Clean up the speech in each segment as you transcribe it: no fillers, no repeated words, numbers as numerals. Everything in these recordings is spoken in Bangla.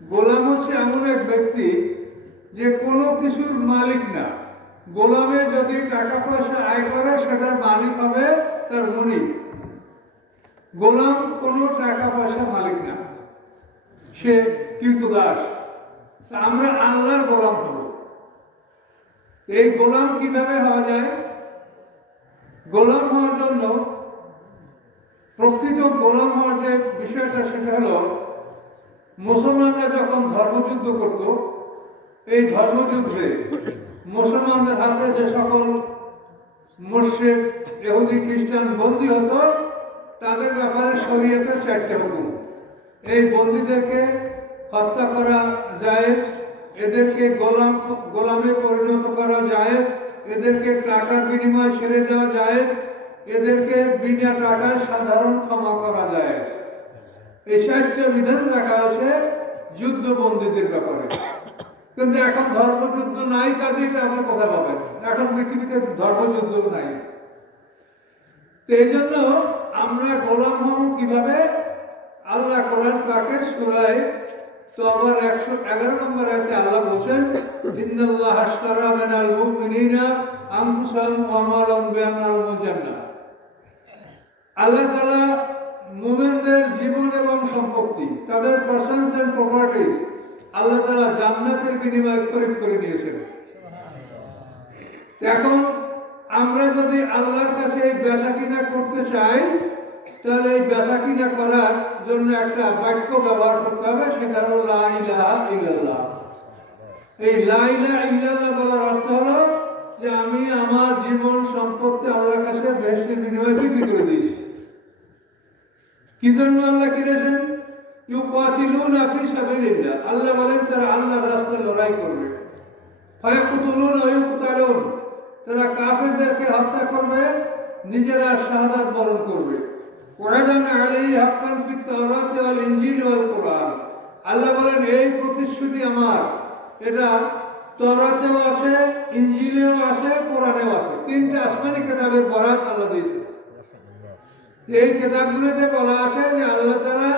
গোলাম হচ্ছে এমন এক ব্যক্তি যে কোনো কিছুর মালিক না। গোলামে যদি টাকা পয়সা আয় করে সেটার মালিক হবে তার মুনিব। গোলাম কোনো টাকা পয়সা মালিক না, সে কৃতদাস। আমরা আল্লাহর গোলাম হব। এই গোলাম কিভাবে হওয়া যায়? গোলাম হওয়ার জন্য প্রকৃত গোলাম হওয়ার যে বিষয়টা সেটা হলো, মুসলমানরা যখন ধর্মযুদ্ধ করত, এই ধর্মযুদ্ধে মুসলমানদের হাতে যে সকল মুশরিক ইহুদি খ্রিস্টান বন্দী হতো, তাদের ব্যাপারে শরীয়তের 4টে হুকুম। এই বন্দীদেরকে হত্যা করা জায়েজ, এদেরকে গোলামে পরিণত করা জায়েজ, এদেরকে টাকার বিনিময়ে ছেড়ে দেওয়া জায়েজ, এদেরকে বিনা টাকায় সাধারণ ক্ষমা করা জায়েজ। এই 4টে বিধান রাখা আছে যুদ্ধবন্দীদের ব্যাপারে। কিন্তু এখন ধর্মযুদ্ধ নাই, কাজেটা আপনি কোথায় পাবেন? এখন পৃথিবীতে ধর্মযুদ্ধ নাই। তো এই জন্য আমরা গোলাম হব কিভাবে? আল্লাহ কোরআন পাকের সূরা তওবার 111 নম্বর আয়াতে আল্লাহ বলেন, ইন্নাল্লাহা আশতারা মিনাল মুমিনিনা আনফুসাহুম ওয়া আমওয়ালাহুম বিআন্নাল জান্নাহ। আল্লাহ তাআলা মুমিনদের জীবন এবং সম্পত্তি, তাদের পার্সনস এন্ড প্রপার্টিজ আল্লাহ তাআলা জান্নাতের বিনিময়ে খরিদ করে নিয়েছেন। এখন আমরা যদি আল্লাহর কাছে এই বেচাকিনা করতে চাই, তাহলে এই বেচাকিনা করার জন্য একটা বাক্য ব্যবহার করতে হবে, সেটা হলো লা ইলাহা ইল্লাল্লাহ। এই লা ইলাহা ইল্লাল্লাহ বলার অর্থ হলো যে আমি আমার জীবন সম্পত্তি আল্লাহর কাছে বেহেশতের বিনিময়ে বিক্রি করে দিয়েছি। কি জন্য আল্লাহ কিনেছেন? ইউকাতিলুনা ফি সাবিলিল্লাহ। আল্লাহ বলেন তারা আল্লাহর রাস্তায় লড়াই করবে। ফায়াকুতুলুনা ওয়া ইউকতালুন, তারা কাফেরদেরকে হত্যা করবে, নিজেরা শাহাদাত বরণ করবে। ওয়াদানা আলাইহি হাক্কান ফিত তাওরাত ওয়াল ইনজিল ওয়াল কুরআন। আল্লাহ বলেন এই প্রতিশ্রুতি আমার, এটা তাওরাতেও আছে, ইনজিলেও আছে, কোরআনেও আছে। 3টে আসমানি কিতাবের বরাত আল্লাহ দিয়েছেন। এই কিতাবগুলোতে বলা আছে যে আল্লাহ তাআলা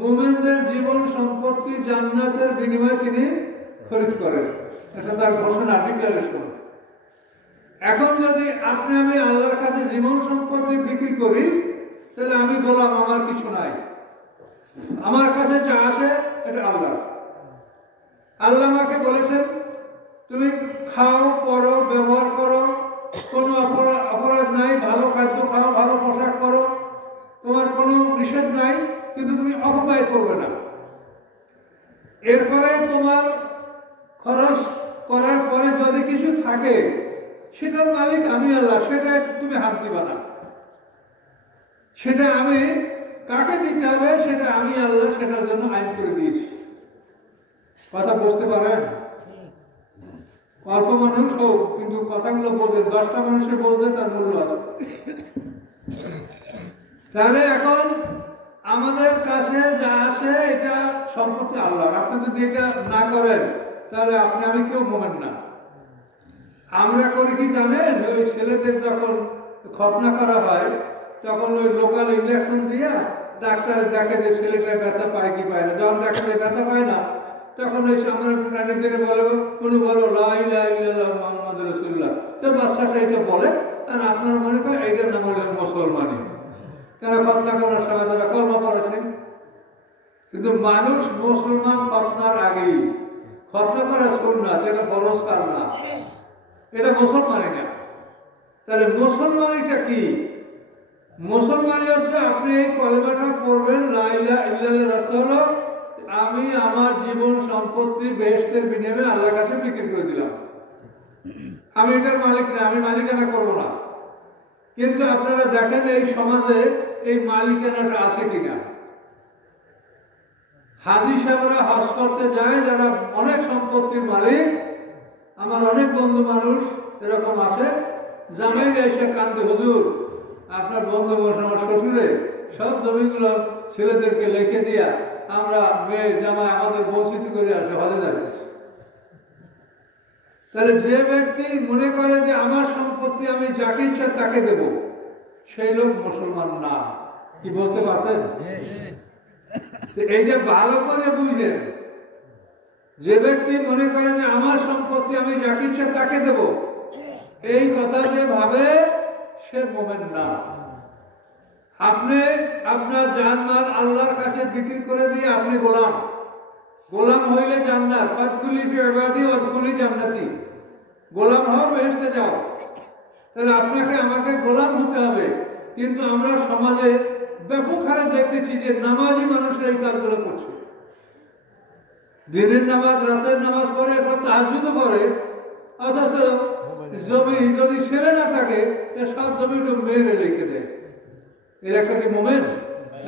মুমিনদের জীবন সম্পত্তি জান্নাতের বিনিময়ে তিনি খরিদ করেন। এটা তার ঘোষণা, ডিক্লারেশন। এখন যদি আপনি আমি আল্লাহর কাছে জীবন সম্পত্তি বিক্রি করি, তাহলে আমি গোলাম, আমার কিছু নাই। আমার কাছে যা আছে এটা আল্লাহ। আল্লাহ আমাকে বলেছেন তুমি খাও, পরো, ব্যবহার করো, কোনো অপরাধ নাই, ভালো খাদ্য খাও, ভালো পোশাক করো, তোমার কোনো নিষেধ নাই, কিন্তু তুমি অপব্যয় করবে না। এরপরে তোমার খরচ করার পরে যদি কিছু থাকে, সেটার মালিক আমি আল্লাহ, সেটা তুমি হাত দিবা না। সেটা আমি কাকে দিতে হবে সেটা আমি আল্লাহ সেটার জন্য আইন করে দিয়েছি। কথা বুঝতে পারেন? অল্প মানুষ হোক, কিন্তু কথাগুলো বোঝেন। 10টা মানুষের বলতে তার মূল্য আছে। তাহলে এখন আমাদের কাছে যা আছে এটা সম্পত্তি আল্লাহর। আপনি যদি এটা না করেন, তাহলে আপনি আমি কেউ মোমেন না। আমরা করি কি জানেন? ওই ছেলেদের যখন খতনা করা হয়, তখন ওই লোকাল ইঞ্জেকশন দিয়া ডাক্তারে দেখে যে ছেলেটা ব্যথা পায় কি পায় না। যখন দেখা যায় ব্যথা পায় না, তখন ওই সামনে প্রাণীদের বলো লা ইলাহা ইল্লাল্লাহ মুহাম্মাদুর রাসূলুল্লাহ। তো বাচ্চাটা এটা বলে, আর আপনারা মনে করেন এইটার নাম হলো মুসলমানি। কেন? খতনা করার সময় তারা কলমা পড়েছে। কিন্তু মানুষ মুসলমান খতনার আগেই, খতনা করা সুন্নাত, এটা ফরজ কাজ না, এটা মুসলমানি না। তাহলে মুসলমানিটা কি? মুসলমানি হচ্ছে আপনি এই কলেমাটা পড়বেন, লা ইলাহা ইল্লাল্লাহর অর্থ হলো আমি আমার জীবন সম্পত্তি বেহেশতের বিনিময়ে আল্লাহর কাছে বিক্রি করে দিলাম। আমি এটার মালিক না, আমি মালিকানা করবো না। কিন্তু আপনারা দেখেন এই সমাজে এই মালিকানাটা আছে কিনা। হাজী সাহেবরা হজ করতে যায়, যারা অনেক সম্পত্তির মালিক, আমার অনেক বন্ধু মানুষ এরকম আছে, জামাই এসে কান্দে, হুজুর আপনার বন্ধু মানুষ আমার শ্বশুরে সব জমিগুলো ছেলেদেরকে লিখে দিয়া আমরা মেয়ে জামাই আমাদের বঞ্চিত করে আসে, হজে যাচ্ছি। তাহলে যে ব্যক্তি মনে করে যে আমার সম্পত্তি আমি যাকে ইচ্ছা তাকে দেব, সেই লোক মুসলমান না। কি বলতে পারছেন? এইটা ভালো করে বুঝলেন যে ব্যক্তি মনে করে যে আমার সম্পত্তি আমি যাকে ইচ্ছা তাকে দেব, এই কথা যে ভাবে সে মুমিন না। আপনি আপনার জানমাল আল্লাহর কাছে বিক্রি করে দিয়ে আপনি গোলাম। গোলাম হইলে জান্নাত, ফাদখুলি ফি ইবাদি ওয়াদখুলি জান্নাতি। গোলাম হও, বেহেশতে যাও। তাহলে আপনাকে আমাকে গোলাম হতে হবে। কিন্তু আমরা সমাজে ব্যাপক হারে দেখতেছি যে নামাজি মানুষরা এই কাজগুলো করছে। দিনের নামাজ, রাতের নামাজ পড়ে, তাহাজ্জুদও পড়ে, অথচ জমি যদি সেরে না থাকে সব জমিটা মেয়েরে লিখে দেয়। এর একটা কি মোমেন্ট?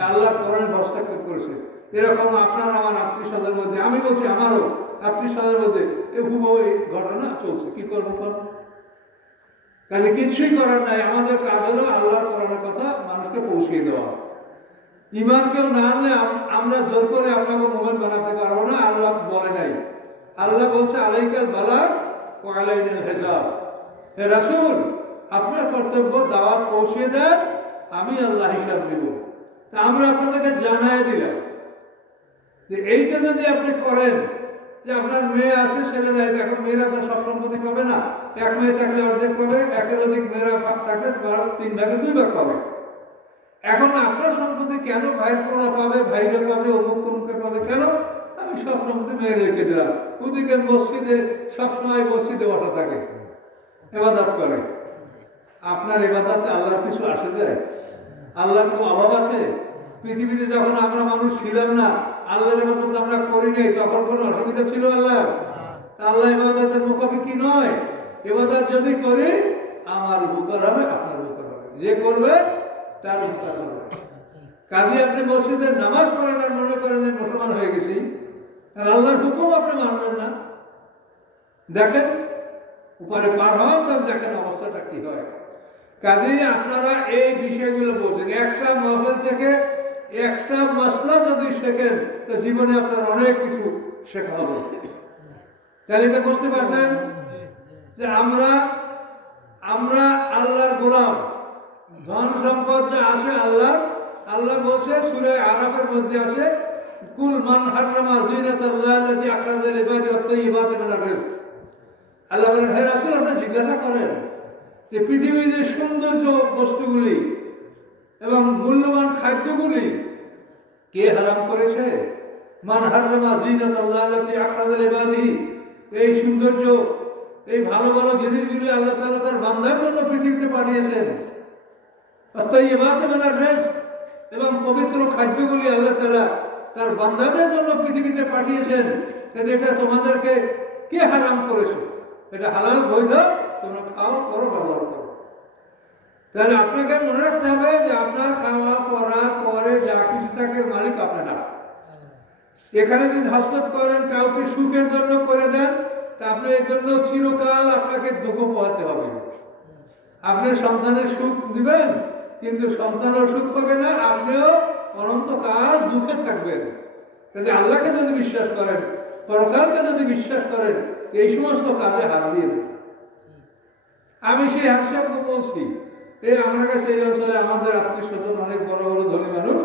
আল্লাহর কোরআনে হস্তক্ষেপ করেছে। এরকম আপনার আমার আত্মীয় স্বজনের মধ্যে, আমি বলছি আমারও আত্মীয় স্বজনের মধ্যে হুবহু এই ঘটনা চলছে। কি করবো? কাজে কিছুই করার নাই। আমাদের কাজ হলো আল্লাহর কোরআনের কথা মানুষকে পৌঁছিয়ে দেওয়া। ইমান কেউ না আনলে আমরা জোর করে আপনাকে মোমেন বানাতে পারবো না। আল্লাহ বলে নাই। আল্লাহ বলছে আলাইকাল বালাগ ওয়া আলাইনাল হিসাব। হে রাসূল, আপনার কর্তব্য দাওয়াত পৌঁছে দেন, আমি আল্লাহ হিসাব দিব। তা আমরা আপনাদেরকে জানাই দিলাম যে এইটা যদি আপনি করেন, যে আপনার মেয়ে আছে, ছেলে নাই, এখন মেয়েরা তো সব সম্পত্তি পাবে না। এক মেয়ে থাকলে অর্ধেক পাবে, একের অধিক মেয়েরা থাকলে 3 ভাগে 2 ভাগ পাবে। এখন আপনার সম্পত্তি কেন ভাইয়ের পোড়া পাবে, ভাইরা পাবে, অমুক তমুকে পাবে কেন? আমি সব সম্পত্তি মেয়ে রেখে দিলাম। ওদিকে মসজিদে সবসময় মসজিদে ওঠা থাকে, ইবাদত করে। আপনার ইবাদতে আল্লাহর কিছু আসে যায়? আল্লাহর কোনো অভাব আছে? পৃথিবীতে যখন আমরা মানুষ ছিলাম না, আল্লাহর ইবাদত আমরা করি নাই, তখন কোনো অসুবিধা ছিল আল্লাহ? আল্লাহ ইবাদতের মুখাপেক্ষি নয়। ইবাদত যদি করি, আমার উপকার হবে, আপনার উপকার হবে। যে করবে তার উপকার হবে। কাজে আপনি মসজিদের নামাজ পড়েন আর মনে করেন যে মুসলমান হয়ে গেছি, আর আল্লাহর হুকুম আপনি মানবেন না। দেখেন উপরে পার হন, তখন দেখেন অবস্থাটা কি হয়। কাজেই আপনারা এই বিষয়গুলো বোঝেন। একটা মাহফিল থেকে একটা মাসলা যদি শেখেন, তো জীবনে আপনার অনেক কিছু শেখা হবে। তাহলে এটা বুঝতে পারছেন যে আমরা আল্লাহর গোলাম। ধন সম্পদ যে আসে আল্লাহ, আল্লাহ বলছে সূরা আরাফের মধ্যে আছে, কুল মান হারামা জিনাতাল্লাহি আল্লাতী আখরাজা লিবাদি ওয়াত তাইয়্যিবাতি মিনার রিজক। আল্লাহ বলেন, হে রাসূল, আপনি জিজ্ঞাসা করেন যে পৃথিবীর যে সৌন্দর্য বস্তুগুলি এবং মূল্যবান খাদ্যগুলি কে হারাম করেছে? মান হারামা জিনাতাল্লাহি আল্লাতী আখরাজা লিবাদি। এই সৌন্দর্য, এই ভালো ভালো জিনিসগুলি আল্লাহ তাআলা তার বান্দার জন্য পৃথিবীতে পাঠিয়েছেন। এবং পবিত্র খাদ্যগুলি আল্লাহ তাআলা তার বান্দাদের জন্য পৃথিবীতে পাঠিয়েছেন। এটা তোমাদেরকে কে হারাম করেছে? এটা হালাল, বৈধ, তোমরা খাও, করো, ব্যবহার করো। তাহলে আপনাকে মনে রাখতে হবে যে আপনার খাওয়া পড়ার পরে যা কিছু থাকে মালিক আপনি না। এখানে যদি হস্তক্ষেপ করেন, কাউকে সুখের জন্য করে দেন, তা আপনি এর জন্য চিরকাল আপনাকে দুঃখ পোহাতে হবে। আপনি সন্তানের সুখ দিবেন, কিন্তু সন্তানও সুখ পাবে না, আপনিও অনন্তকাল দুঃখে থাকবেন। কাজে আল্লাহকে যদি বিশ্বাস করেন, পরকালকে যদি বিশ্বাস করেন, এই সমস্ত কাজে হাত দিয়ে দেন। আমি সেই হাসিয়াকে বলছি, আমার কাছে এই অঞ্চলে আমাদের আত্মীয় স্বজন অনেক বড় বড় ধনী মানুষ।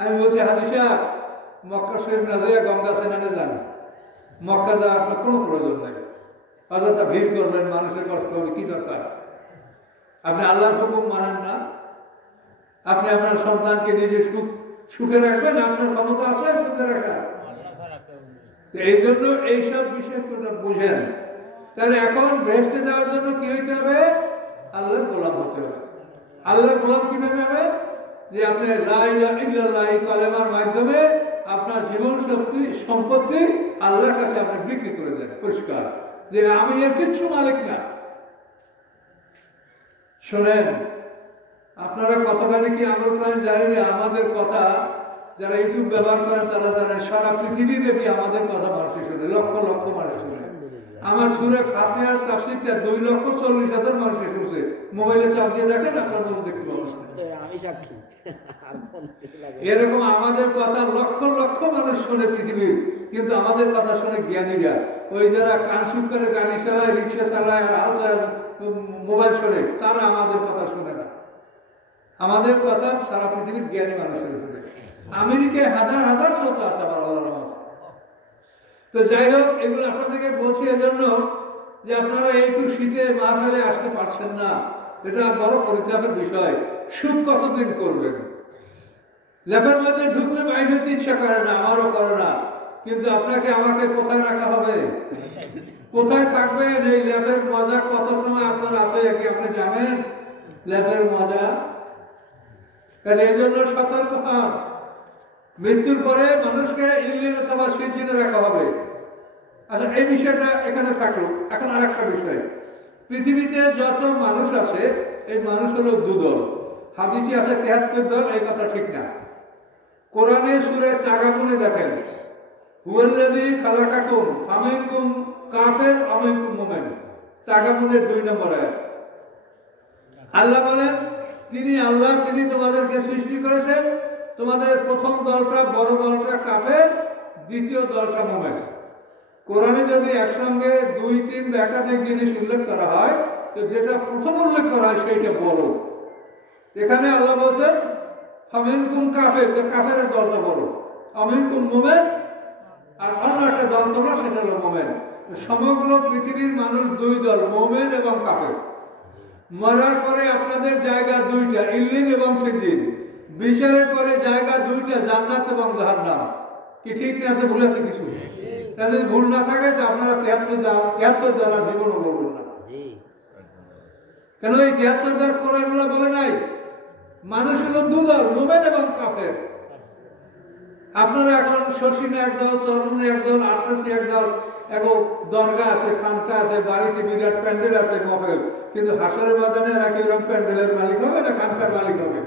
আমি বলছি, হাজী সাহেব, মক্কা শরীফ না যাইয়া গঙ্গা স্নানে যান। মক্কা যাওয়ার আপনার কোনো প্রয়োজন নেই। অযথা ভিড় করবেন, মানুষের কষ্ট হবে, কি দরকার? আপনি আল্লাহর হুকুম মানেন না। আপনি আপনার সন্তানকে নিজে সুখে রাখবেন, আপনার ক্ষমতা আছে সুখে রাখা। এই জন্য এইসব বিষয়গুলো বুঝেন। তাহলে এখন বেহেশতে যাওয়ার জন্য কি হইতে হবে? আল্লাহর গোলাম হতে হবে। আল্লাহর গোলাম কিভাবে হবে? যে আপনি লা ইলাহা ইল্লাল্লাহ কালেমার মাধ্যমে আপনার জীবন সম্পত্তি আল্লাহর কাছে আপনি বিক্রি করে দেন, পরিষ্কার, যে আমি এর কিচ্ছু মালিক না। শোনেন, আপনারা কতখানি কি আমল করেন জানি না। আমাদের কথা যারা ইউটিউব ব্যবহার করেন তারা জানেন, সারা পৃথিবী ব্যাপী আমাদের কথা মানুষ শুনে, লক্ষ লক্ষ মানুষ শুনে। আমার সূরা ফাতিহার তাফসীরটা 2,40,000 মানুষ শুনছে। মোবাইলে চাপ দিয়ে দেখেন, আপনার মন দেখতে পাবেন। এরকম আমাদের কথা লক্ষ লক্ষ মানুষ শোনে পৃথিবীর, কিন্তু আমাদের কথা শোনে জ্ঞানীরা। ওই যারা কানসুপ করে গাড়ি চালায়, রিক্সা চালায়, আর হাল মোবাইল শোনে, তারা আমাদের কথা শোনে না। আমাদের কথা সারা পৃথিবীর জ্ঞানী মানুষের উপরে। আমেরিকায় হাজার হাজার শ্রোতা আছে আমার আল্লাহর রহমতে। তো যাই হোক, এগুলো আপনাদেরকে বলছি এজন্য যে আপনারা একটু শীতে মাহফিলে আসতে পারছেন না, এটা বড় পরিতাপের বিষয়। সুখ কতদিন করবেন? ল্যাবের মধ্যে ঢুকলে বাইরে হতে ইচ্ছা করে না, আমারও করে না, কিন্তু আপনাকে আমাকে কোথায় রাখা হবে? কোথায় থাকবেন? এই ল্যাবের মজা কত সময় আপনার আছে কি আপনি জানেন? ল্যাবের মজা। কাজে এই জন্য সতর্ক হন। মৃত্যুর পরে মানুষকে ইল্লিন অথবা সিজিনে রাখা হবে। আচ্ছা, এই বিষয়টা এখানে থাকলো। এখন আর একটা বিষয়, পৃথিবীতে যত মানুষ আছে এই মানুষ হলো দুদল। হাদিসে আছে ৭৩ দল, এই কথা ঠিক না। কোরআনে সূরা তাগাবুনে দেখেন, হুয়াল্লাযী খালাকাকুম ফামিনকুম কাফির ওয়া মিনকুম মুমিন। তাগাবুনের ২ নম্বর আয়াত। আল্লাহ বলেন, তিনি আল্লাহ, তিনি তোমাদেরকে সৃষ্টি করেছেন। তোমাদের প্রথম দলটা, বড় দলটা কাফের, দ্বিতীয় দলটা মুমিন। কোরআনে যদি একসঙ্গে ২-৩ একাধিক জিনিস উল্লেখ করা হয়, তো যেটা প্রথম উল্লেখ করা হয় সেইটা বড়। এখানে আল্লাহ বলছেন ফামিনকুম কাফির, তো কাফেরের দলটা বড়। আমিনকুম মুমিন, আর অন্য একটা দল তোমরা, সেটা হলো মুমিন। সমগ্র পৃথিবীর মানুষ ২ দল, মুমিন এবং কাফের। মরার পরে আপনাদের জায়গা ২টা, ইল্লিন এবং সিজিন। বিচারের পরে জায়গা ২টা, জান্নাত এবং জাহান্নাম। কি ঠিক না? ভুল আছে কিছু? তাহলে ভুল না থাকে তো আপনারা ৭৩ দ্বারা জীবনও বলবেন না। কেন এই ৭৩ দ্বার কোরআনগুলো বলে নাই? মানুষ হলো ২ দল, মুমিন এবং কাফের। আপনারা এখন শশিনে একদল, চরমনে একদল, আটরসি একদল, দরগা আছে, খানকা আছে, বাড়িতে বিরাট প্যান্ডেল আছে, মহল, কিন্তু হাসরের ময়দানে এরা কি ওরকম প্যান্ডেলের মালিক হবে না খানকার মালিক হবে?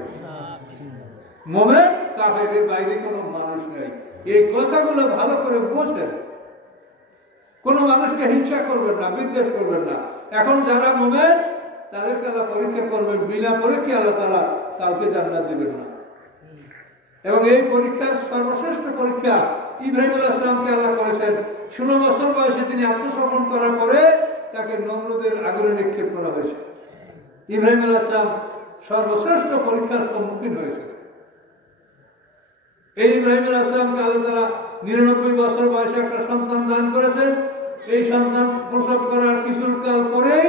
মুমিন কাফের, এর বাইরে কোনো মানুষ নেই। এই কথাগুলো ভালো করে বোঝেন। কোনো মানুষকে হিংসা করবেন না, বিদ্বেষ করবেন না। এখন যারা মুমিন তাদেরকে আল্লাহ পরীক্ষা করবেন, বিনা পরীক্ষা আল্লাহ তাআলা কাউকে জান্নাত দিবেন না। এবং এই পরীক্ষার সর্বশ্রেষ্ঠ পরীক্ষা ইব্রাহিম আলাইহিস সালামকে আল্লাহ করেছেন। ১৬ বছর বয়সে তিনি আত্মসমর্পণ করার পরে তাকে নমরুদের আগুনে নিক্ষেপ করা হয়েছে। ইব্রাহিম আলাইহিস সালাম সর্বশ্রেষ্ঠ পরীক্ষার সম্মুখীন হয়েছে। এই ইব্রাহিম আলাইহিস সালামকে আল্লাহ তাআলা ৯৯ বছর বয়সে একটা সন্তান দান করেছেন। এই সন্তান প্রসব করার কিছুকাল পরেই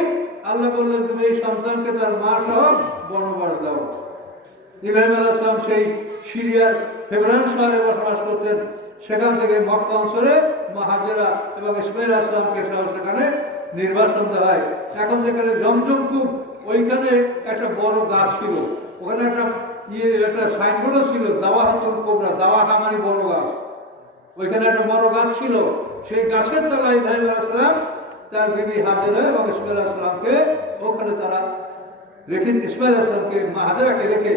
আল্লাহ বললেন, তুমি এই সন্তানকে তার মা সহ বনবাস দাও। ইব্রাহিম আলাইহিস সালাম সেই সিরিয়ার হেবরন শহরে বসবাস করতেন। সেখান থেকে মক্কা অঞ্চলে মা হাজেরা এবং ইসমাঈল আলাইহিস সালামকে সেখানে নির্বাসন দেওয়া হয়। এখন যেখানে জমজম কূপ, ওইখানে একটা বড় গাছ ছিল, ওখানে একটা সাইনবোর্ডও ছিল, দাওয়াহাতুল কোবরা, দাওয়াহা মানে বড় গাছ। ওইখানে একটা বড় গাছ ছিল। সেই গাছের তলায় ইব্রাহিম আলাইহিস সালাম তার বিবি হাজেরা এবং ইসমাঈল আলাইহিস সালামকে ওখানে তারা রেখে, ইসমাঈল আলাইহিস সালামকে মা হাজেরাকে রেখে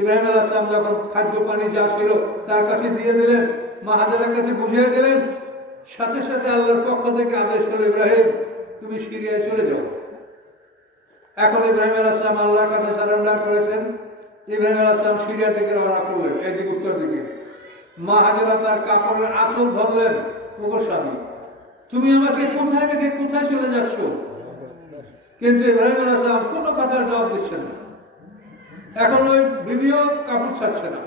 ইব্রাহিম আলাইহিস সালাম যখন খাদ্য পানি যা ছিল তার কাছে দিয়ে দিলেন, মা হাজেরার কাছে বুঝিয়ে দিলেন। সাথে সাথে আল্লাহর পক্ষ থেকে আদেশ হলো, ইব্রাহিম তুমি সিরিয়ায় চলে যাও। এখন ইব্রাহিম আলাইহিস সালাম আল্লাহর কাছে সারেন্ডার করেছেন। ইব্রাহিম আলাইহিস সালাম সিরিয়া থেকে রওনা করলেন, এদিক উত্তর দিকে। মা হাজেরা তার কাপড়ের আঁচল ধরলেন, ওগো স্বামী, তুমি আমাকে কোথায় রেখে কোথায় চলে যাচ্ছ? কিন্তু ইব্রাহিম আলাইহিস সালাম কোনো কথার জবাব দিচ্ছেন না। এখন ওই বিবিও কাপড় ছাড়ছে না।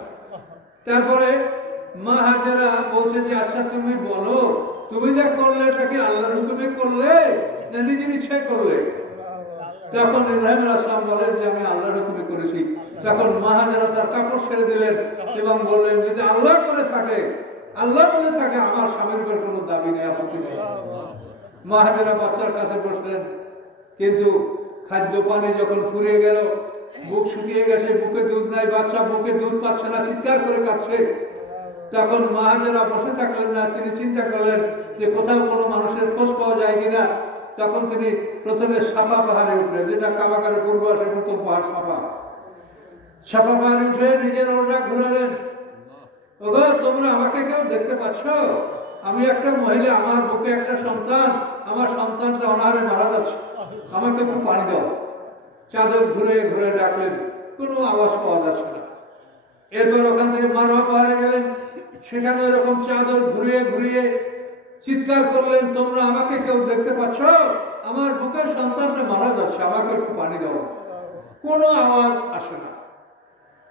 তারপরে মা হাজেরা বলছে যে, আচ্ছা তুমি বলো, তুমি যা করলে এটা কি আল্লাহর হুকুমে করলে না নিজের ইচ্ছায় করলে? তখন ইব্রাহিম আলাইহিস সালাম বলেন যে আমি আল্লাহর হুকুমে করেছি। তখন মা হাজেরা তার কাপড় ছেড়ে দিলেন এবং বললেন, যদি আল্লাহ করে থাকে, আল্লাহ বলে থাকে, আমার স্বামীর উপর কোনো দাবি নেই, আপত্তি নেই। মা হাজেরা বাচ্চার কাছে বসলেন, কিন্তু খাদ্য পানি যখন ফুরিয়ে গেল, বুক শুকিয়ে গেছে, বুকে দুধ নাই, বাচ্চা বুকে দুধ পাচ্ছে না, চিৎকার করে কাঁদছে। তখন মা হাজেরা বসে থাকলেন না, তিনি চিন্তা করলেন যে কোথাও কোনো মানুষের খোঁজ পাওয়া যায় কিনা। তখন তিনি প্রথমে সাফা পাহাড়ে উঠলেন, যেটা কাবাগারের পূর্ব আসে প্রথম পাহাড় সাফা। সাফা পাহাড়ে উঠে নিজের ওড়না ঘুরালেন। ওগো, তোমরা আমাকে কেউ দেখতে পাচ্ছ? আমি একটা মহিলা, আমার বুকে একটা সন্তান, আমার সন্তানটা অনাহারে মারা যাচ্ছে, আমাকে একটু পানি দাও। চাদর ঘুরে ঘুরে ডাকলেন, কোনো আওয়াজ পাওয়া যাচ্ছে না। এরপর ওখান থেকে মারোয়া পাহাড়ে গেলেন, সেখানে এরকম চাদর ঘুরিয়ে ঘুরিয়ে চিৎকার করলেন, তোমরা আমাকে কেউ দেখতে পাচ্ছ? আমার বুকের সন্তানটা মারা যাচ্ছে, আমাকে একটু পানি দাও। কোনো আওয়াজ আসে না।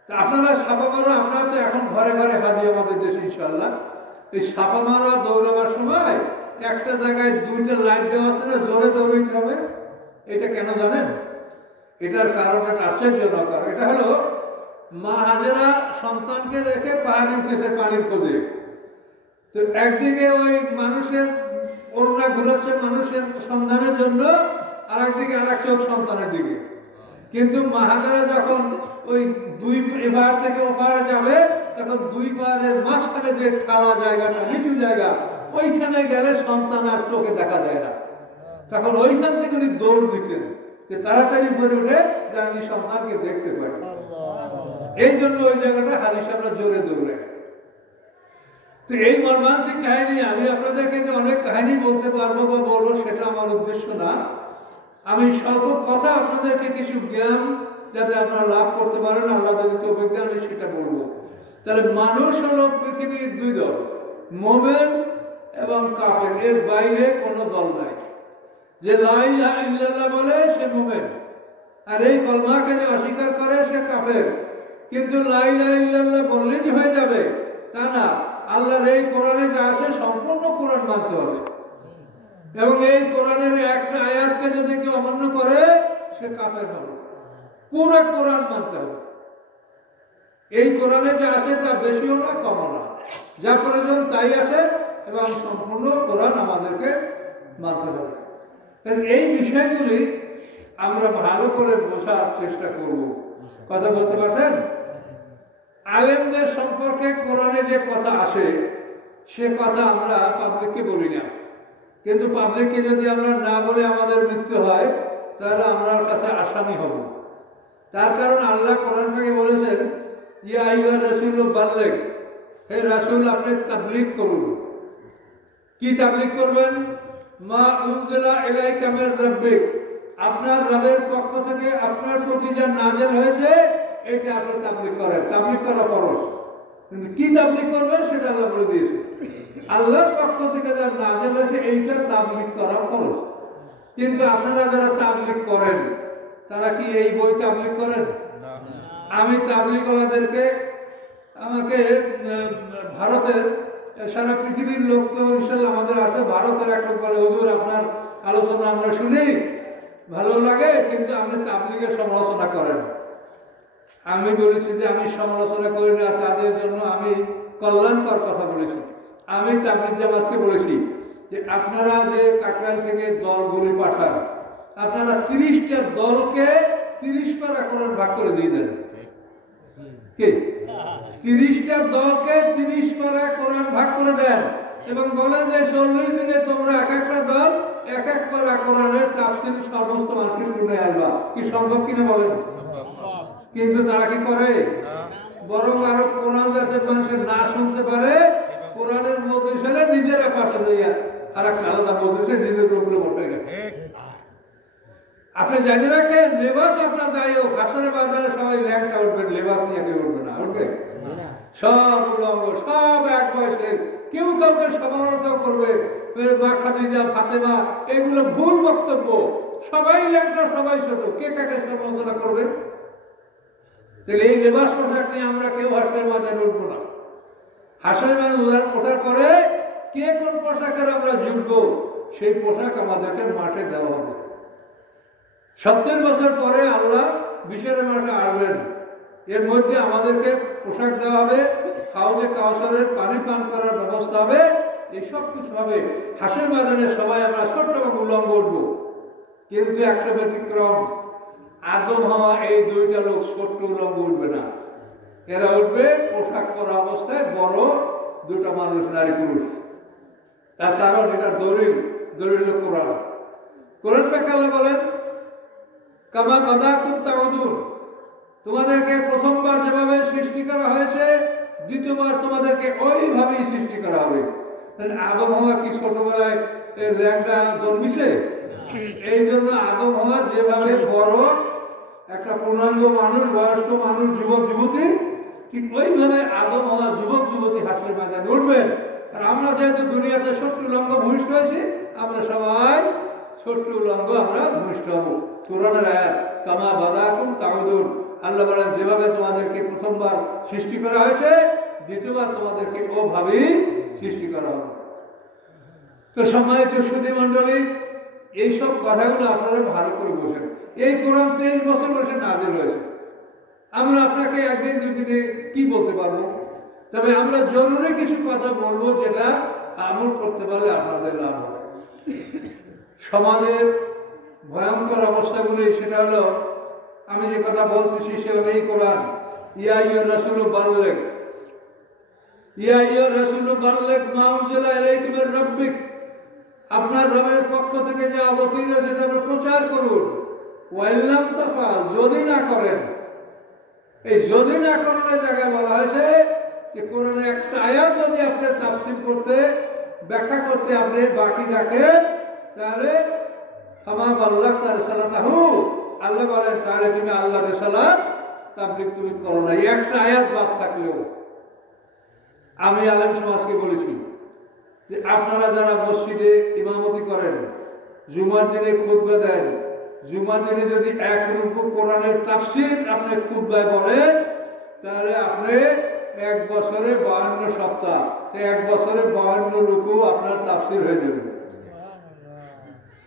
তা আপনারা ছাপা মারা, আপনারা তো এখন ঘরে ঘরে হাজি আমাদের দেশে ইনশাআল্লাহ। এই ছাপা মারা দৌড়াবার সময় একটা জায়গায় দুইটা লাইট দেওয়া আছে না, জোরে দৌড়াইতে হবে। এটা কেন জানেন? এটার কারণ একটা আশ্চর্যজনক কারণ। এটা হলো মা হাজেরা সন্তানকে রেখে পাহাড়ে উঠেছে পানির খোঁজে। তো একদিকে ওই মানুষের ওড়না ঘুরাচ্ছে মানুষের সন্ধানের জন্য, আর একদিকে আর এক চোখ সন্তানের দিকে। কিন্তু মা হাজেরা যখন ওই দুই এবার থেকে ওপারে যাবে, তখন দুই পাহাড়ের মাঝখানে যে ঠালা জায়গাটা, নিচু জায়গা, ওইখানে গেলে সন্তান আর চোখে দেখা যায় না। তখন ওইখান থেকে উনি দৌড় দিতেন যে তাড়াতাড়ি করে উঠে আমি সন্তানকে দেখতে পাই। এই জন্য ওই জায়গাটা হাদিস আমরা জোরে দৌড়ে। তো এই মর্মান্তিক কাহিনী, আমি আপনাদেরকে যে অনেক কাহিনী বলতে পারবো বা বলবো সেটা আমার উদ্দেশ্য না। আমি স্বল্প কথা আপনাদেরকে কিছু জ্ঞান যাতে আপনারা লাভ করতে পারেন, আল্লাহ যদি তৌফিক দেন, আমি সেটা বলবো। তাহলে মানুষ হলো পৃথিবীর দুই দল, মুমিন এবং কাফের, এর বাইরে কোনো দল নাই। যে লা ইলাহা ইল্লাল্লাহ বলে সে মুমিন, আর এই কলমাকে যে অস্বীকার করে সে কাফের। কিন্তু লা ইলাহা ইল্লাল্লাহ বললেই যে হয়ে যাবে তা না, আল্লাহর এই কোরআনে যা আছে সম্পূর্ণ কোরআন মানতে হবে, এবং এই কোরআনের একটা আয়াতকে যদি কেউ অমান্য করে সে কাফের হবে। পুরো কোরআন মানতে হবে। এই কোরআনে যা আছে তা বেশিও না কমও না, যা প্রয়োজন তাই আছে, এবং সম্পূর্ণ কোরআন আমাদেরকে মানতে হবে। এই বিষয়গুলি আমরা ভালো করে বোঝার চেষ্টা করব। কথা বলতে পারছেন? আলেমদের সম্পর্কে কোরআনে যে কথা আসে সে কথা আমরা পাবলিককে বলি না, কিন্তু পাবলিককে যদি আমরা না বলে আমাদের মৃত্যু হয় তাহলে আমরা কাছে আসামি হব। তার কারণ আল্লাহ কোরআন থেকে বলেছেন, ইয়া আইয়ুহার রাসূল বাল্লিগ, হে রাসূল আপনি তাবলীগ করুন। কি তাবলীগ করবেন? মা উনজিলা ইলাইকা মির রাব্বিক, আপনার রবের পক্ষ থেকে আপনার প্রতি যা নাযিল হয়েছে এটা আপনি তাবলীগ করেন। তাবলীগ করা ফরজ, কিন্তু কি তাবলীগ করবেন সেটা আল্লাহ বলে দিয়েছে। আল্লাহর পক্ষ থেকে যা নাযিল হয়েছে এইটা তাবলীগ করা ফরজ। কিন্তু আপনারা যারা তাবলীগ করেন তারা কি এই বই তাবলীগ করেন? আমি তাবলীগওয়ালাদেরকে, আমাকে ভারতের, সারা পৃথিবীর লোক তো ইনশাআল্লাহ আমাদের আছে, ভারতের এক লোক বলে, হুজুর আপনার আলোচনা আমরা শুনি, ভালো লাগে, কিন্তু আপনি তাবলীগের সমালোচনা করেন। আমি বলেছি যে আমি সমালোচনা করি না, তাদের জন্য আমি কল্যাণকর কথা বলেছি। আমি তাবলীগ জামাতকে বলেছি যে আপনারা যে কাকরাইল থেকে দলগুলি পাঠান, আপনারা 30টা দলকে 30 পারা কোরআন ভাগ করে দিয়ে দেন। কি 30টা দলকে 30 পারা কোরআন ভাগ করে দেন, এবং বলেন যে 40 দিনে তোমরা এক একটা দল এক এক পারা কোরআনের তাফসীর সমস্ত মানুষকে শুনে আসবা। কি সম্ভব কিনা বলেন? কিন্তু তারা কি করে? বরং আরো কোরআন যাতে মানুষের না শুনতে পারে, কোরআনের মধ্যে ছেলে নিজেরা পাশে যাইয়া আর একটা আলাদা বলতেছে, নিজের প্রবলেম ওঠে গেছে। আপনি জানি রাখেন, লেবাস আপনার যাই হোক, হাসরের বাজারে সবাই ল্যাংটা উঠবেন, লেবাস নিয়ে কেউ উঠবে না, উঠবে সব উলঙ্গ, সব এক বয়সের, কেউ কাউকে সমালোচনা করবে, মা খাদিজা, ফাতেমা, এগুলো ভুল বক্তব্য। সবাই ল্যাংটা, সবাই ছোট, কে কাকে সমালোচনা করবে? তাহলে এই লেবাস পোশাক নিয়ে আমরা কেউ হাসরের বাজারে উঠবো না। হাসরের বাজারে ওঠার পরে কে কোন পোশাকের আমরা যোগ্য সেই পোশাক আমাদেরকে মাঠে দেওয়া হবে। 70 বছর পরে আল্লাহ বিশাল মাঠে আসবেন, এর মধ্যে আমাদেরকে পোশাক দেওয়া হবে, হাউজে কাউসারের পানি পান করার ব্যবস্থা হবে, এইসব কিছু হবে। হাসরের ময়দানে সবাই আমরা ছোট্ট এবং উলঙ্গ উঠবো, কিন্তু একটা ব্যতিক্রম, আদম হওয়া এই দুইটা লোক ছোট্ট উলঙ্গ উঠবে না, এরা উঠবে পোশাক পরা অবস্থায় বড় দুটো মানুষ, নারী পুরুষ। তার কারণ এটা দলিল কোরআন। কোরআন পাক আল্লাহ বলেন, কামা বাদাকুম তাউদুন, তোমাদেরকে প্রথমবার যেভাবে সৃষ্টি করা হয়েছে দ্বিতীয়বার তোমাদেরকে ওইভাবেই সৃষ্টি করা হবে। আদম হওয়া কি ছোটবেলায় ল্যাংটা জন্মিছে? এই জন্য আদম হওয়া যেভাবে বড় একটা পূর্ণাঙ্গ মানুষ, বয়স্ক মানুষ, যুবক যুবতী, ঠিক ওইভাবে আদম হওয়া যুবক যুবতী হাসরের ময়দানে উঠবেন। আর আমরা যেহেতু দুনিয়াতে ছোট্ট উলঙ্গ ভূমিষ্ঠ হয়েছি, আমরা সবাই ছোট্ট উলঙ্গ আমরা ভূমিষ্ঠ হব। কোরআনের আয়াত, কামা বাদাকুম তাউদুন, আল্লাহ বলেন যেভাবে তোমাদেরকে প্রথমবার সৃষ্টি করা হয়েছে দ্বিতীয়বার তোমাদেরকে ওভাবেই সৃষ্টি করা হবে। তো সম্মানিত সুধী মণ্ডলী, এইসব কথাগুলো আপনারা ভালো করে বোঝেন। এই কোরআন 23 বছর বসে নাজিল হয়েছে। আমরা আপনাকে একদিন দুই দিনে কি বলতে পারবো? তবে আমরা জরুরি কিছু কথা বলবো যেটা আমল করতে পারলে আপনাদের লাভ হবে। সমাজের ভয়ঙ্কর অবস্থাগুলি সেটা হলো, আমি যে কথা বলতেছি সেটা এই কোরআন, ইয়া ইয়া রাসূলু বাল্লিগ, ইয়া ইয়া রাসূলু বাল্লিগ মা উনজিলা ইলাইকা মির রাব্বিক, আপনার রবের পক্ষ থেকে যা অবতীর্ণ সেটা আপনি প্রচার করুন। ওয়াইল্লাম তাফাল, যদি না করেন, এই যদি না করার জায়গায় বলা হয়েছে যে কোরআনে একটা আয়াত যদি আপনি তাফসীর করতে, ব্যাখ্যা করতে আপনি বাকি রাখেন, তাহলে আমা বাল্লাগতা রিসালাতাহু, আল্লাহ বলেন তাহলে তুমি আল্লাহর রিসালাত তাবলীগ তুমি করো না। একটা আয়াত বাদ থাকলেও আমি আলেম সমাজকে বলেছি যে আপনারা যারা মসজিদে ইমামতি করেন, জুমার দিনে খুতবা দেন, জুমার দিনে যদি এক রুকু কোরআনের তাফসীর আপনি খুতবায় বলেন, তাহলে আপনি এক বছরে 52 সপ্তাহ, এক বছরে 52 রুকু আপনার তাফসীর হয়ে যাবে।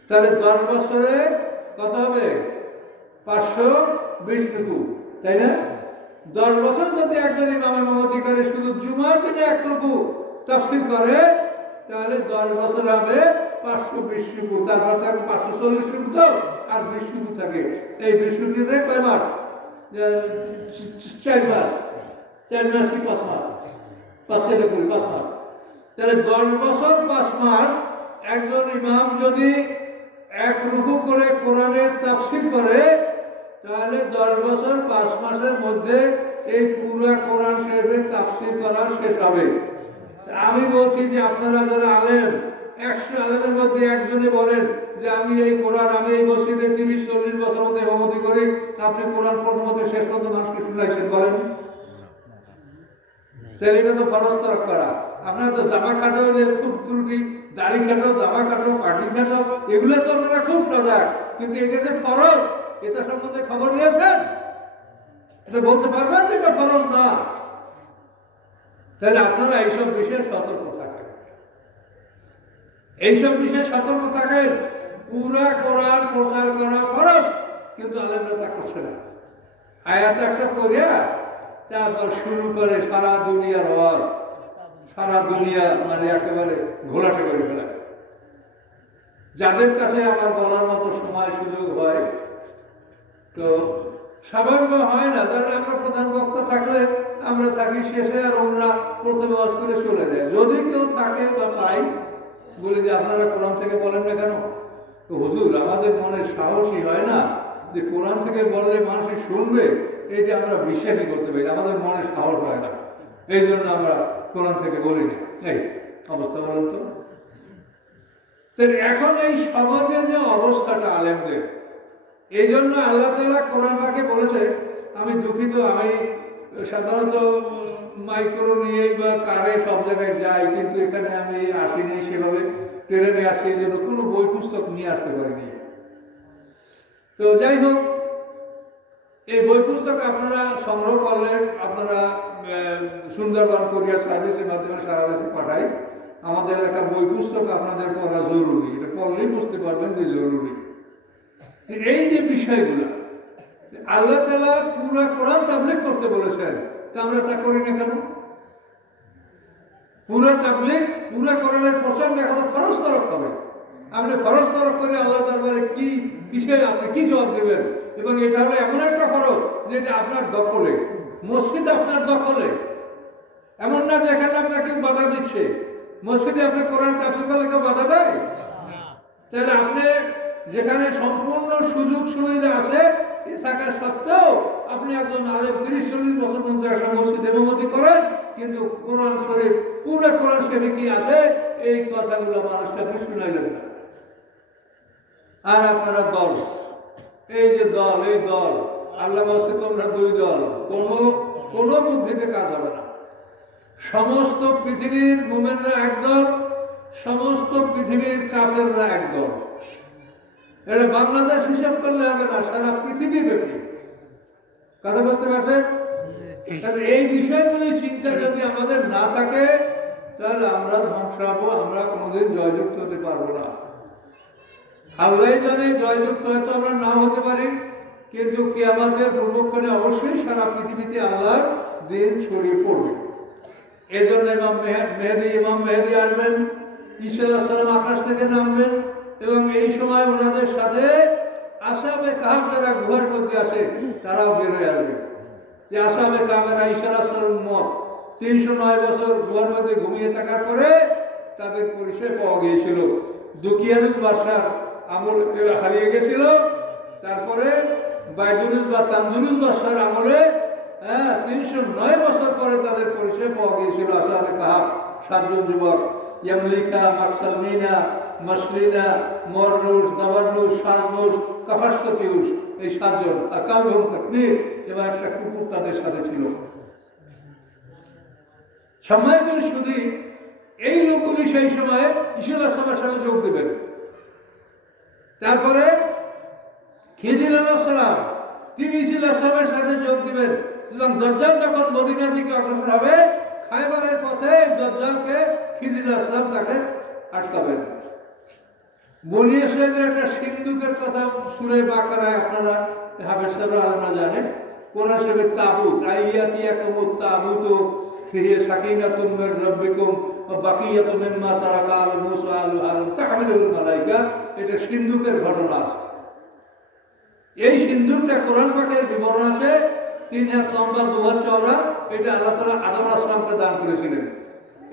তাহলে 10 বছরে কত হবে? 520 রুকু, তাই না? 10 বছর যদি একজন ইমাম ইমামতি করে শুধু জুমার দিনে এক রুকু তাফসীর করে, তাহলে 10 বছর হবে 520 রুকু, তারপর থাকে 540 রুকু, তো আর 20 রুকু থাকে। এই 20 রুকুতে কয় মাস? 4 মাস। 4 মাস কি 5 মাস? 5 মাস। তাহলে 10 বছর 5 মাস একজন ইমাম যদি এক রুকু করে কোরআনের তাফসীর করে, তাহলে 10 বছর 5 মাসের মধ্যে এই পুরো কোরআন শরীফের তাফসীর করা শেষ হবে। আমি বলছি যে আপনারা যারা আলেম, 100 আলেমের মধ্যে একজনে বলেন যে আমি এই কোরআন, আমি এই মসজিদে 30-40 বছর মধ্যে ইমামতি করি, আপনি কোরআন প্রথম হতে শেষ পর্যন্ত মানুষকে শুনাইছেন, বলেন? তাহলে এটা তো ফরজ তরক করা। আপনারা তো জামা কাটো, খুব ত্রুটি, দাড়ি কাটো, জামা কাটো, পাটি কাটো, এগুলো তো আপনারা খুব সজাগ, কিন্তু এটা যে ফরজ, এটা সম্বন্ধে খবর নিয়েছেন? এটা বলতে পারবেন যে এটা ফরজ না? তাহলে আপনারা এইসব বিষয়ে সতর্ক থাকেন, এইসব বিষয়ে সতর্ক থাকেন। পুরা কোরআন প্রচার করা ফরজ, কিন্তু আলেমরা তা করছে না। আয়াত একটা পড়িয়া তারপর শুরু করে সারা দুনিয়ার ওয়াজ, সারা দুনিয়া মানে একেবারে ঘোলাটে করে ফেলে। যাদের কাছে আমার বলার মতো সময় সুযোগ হয়, তো স্বাভাবিক হয় না, তাহলে আমরা প্রধান বক্তা থাকলে আমরা থাকি শেষে, আর ওনারা প্রথমে ওয়াজ করে চলে যায়। যদি কেউ থাকে বা পাই, বলে যে আপনারা কোরআন থেকে বলেন না কেন? তো হুজুর, আমাদের মনে সাহসী হয় না যে কোরআন থেকে বললে মানুষ শুনবে, এইটা আমরা বিশ্বাসই করতে পারি, আমাদের মনে সাহস হয় না, এই জন্য আমরা কোরআন থেকে বলি না। এই অবস্থা বলেন তো। এখন এই সমাজে যে অবস্থাটা আলেমদের, এই জন্য আল্লাহ তাআলা কোরআন পাকে বলেছে, আমি দুঃখিত, আমি সাধারণত মাইক্রো নিয়ে বা কারে সব জায়গায় যাই, কিন্তু এখানে আমি আসিনি, সেভাবে ট্রেনে আসছি, এই জন্য কোনো বই পুস্তক নিয়ে আসতে পারিনি। তো যাই হোক, এই বই পুস্তক আপনারা সংগ্রহ করলেন, আপনারা সুন্দরবন কোরিয়ার সার্ভিসের মাধ্যমে সারা দেশে পাঠাই। আমাদের এলাকার বই পুস্তক আপনাদের পড়া জরুরি, এটা পড়লেই বুঝতে পারবেন যে জরুরি। এই যে বিষয়গুলো আল্লাহ তাআলা পুরো কোরআন তাবলীগ করতে বলেছেন, তা আমরা তা করি না কেন? পুরো তাবলীগ, পুরো কোরআনের প্রচার দেখা তো ফরজ তরক হবে। আপনি ফরজ তরক করে আল্লাহ দরবারে কি কিসে আপনি কি জবাব দেবেন? এবং এটা হলো এমন একটা ফরজ যেটা আপনার দখলে, মসজিদ আপনার দখলে, এমন না যে এখানে আপনার কেউ বাধা দিচ্ছে। মসজিদে আপনি কোরআন তাফসীর করলে কেউ বাধা দেয়? তাহলে আপনি যেখানে সম্পূর্ণ সুযোগ সুবিধা আছে থাকা সত্ত্বেও আপনি একজন আলেম 30-40 বছর পর্যন্ত একটা মসজিদে ইমামতি করেন, কিন্তু কোরআন শরীফ, পুরো কোরআন শরীফে কি আছে এই কথাগুলো মানুষকে আপনি শুনাইলেন না। আর আপনারা দল, এই যে দল, এই দল আল্লাহ বলছে তোমরা 2 দল, কোনো বুদ্ধিতে কাজ হবে না। সমস্ত পৃথিবীর মুমিনরা একদল, সমস্ত পৃথিবীর কাফেররা একদল। এটা বাংলাদেশ হিসাব করলে হবে না, সারা পৃথিবী ব্যাপী। কথা বুঝতে পারছেন? এই বিষয়গুলি চিন্তা যদি আমাদের না থাকে, তাহলে আমরা ধ্বংস হবো, আমরা কোনোদিন জয়যুক্ত হতে পারবো না। আল্লাহ জানে জয়যুক্ত হয়তো আমরা নাও হতে পারি, কিন্তু কিয়ামতের পূর্বক্ষণে অবশ্যই সারা পৃথিবীতে আল্লাহর দিন ছড়িয়ে পড়বে। এই জন্য ইমাম মেহেদী আসবেন, ঈসা আলাইহিস সালাম আকাশ থেকে নামবেন, এবং এই সময় ওনাদের সাথে আসহাবে কাহফ যারা গুহার মধ্যে আসে তারাও বের হয়ে আসবে। যে আসহাবে কাহফেরা ঈসা আলাইহিস সালামের উম্মত 309 বছর গুহার মধ্যে ঘুমিয়ে থাকার পরে তাদের পরিচয় পাওয়া গিয়েছিল। দুকিয়ানুস বাদশার আমল হারিয়ে গেছিল, তারপরে বাইজুলুস বা তানজুলুস বাদশার আমলে 309 বছর পরে তাদের পরিচয় পাওয়া গিয়েছিল। আসহাবে কাহফ 7 জন যুবক, ইয়ামলিকা, মাকসালমিনা, মাসলিনা, মরনুস, দাবারনুস, শাজনুস, কাফাসতিউস, এই 7 জন। আর কাউম তাকবীর এবং একটা কুকুর তাদের সাথে ছিল। সম্মানিত শুধু এই লোকগুলি সেই সময় ঈসা আলাইহিস সালামের সাথে যোগ দেবেন। তারপরে খিজির আলাইহিস সালাম তিনি ঈসা আলাইহিস সালামের সাথে যোগ দিবেন, এবং দাজ্জাল যখন মদিনার দিকে অগ্রসর হবে, খায়বারের পথে দাজ্জালকে খিজির আলাইহিস সালাম তাকে আটকাবেন। বনী ইসরাঈলের একটা সিন্দুকের কথা সূরা বাকারায় আপনারা হাফেজ সাহেবরা আলেমরা জানেন। কোরআন শরীফের তাবুত, আইয়াতিয়াকুমুত তাবুতু ফিহি সাকিনাতুম মির রাব্বিকুম ওয়া বাকিয়াতুম মিম্মা তারাকা আলু মূসা আলু হারুন তাহমিলুল মালায়েকা, এটা সিন্দুকের ঘটনা আছে। এই সিন্দুকটা কোরআন পাকের বিবরণ আছে, 3 হাত লম্বা 2 হাত চওড়া। এটা আল্লাহ তাআলা আদম আলাইহিস সালামকে দান করেছিলেন।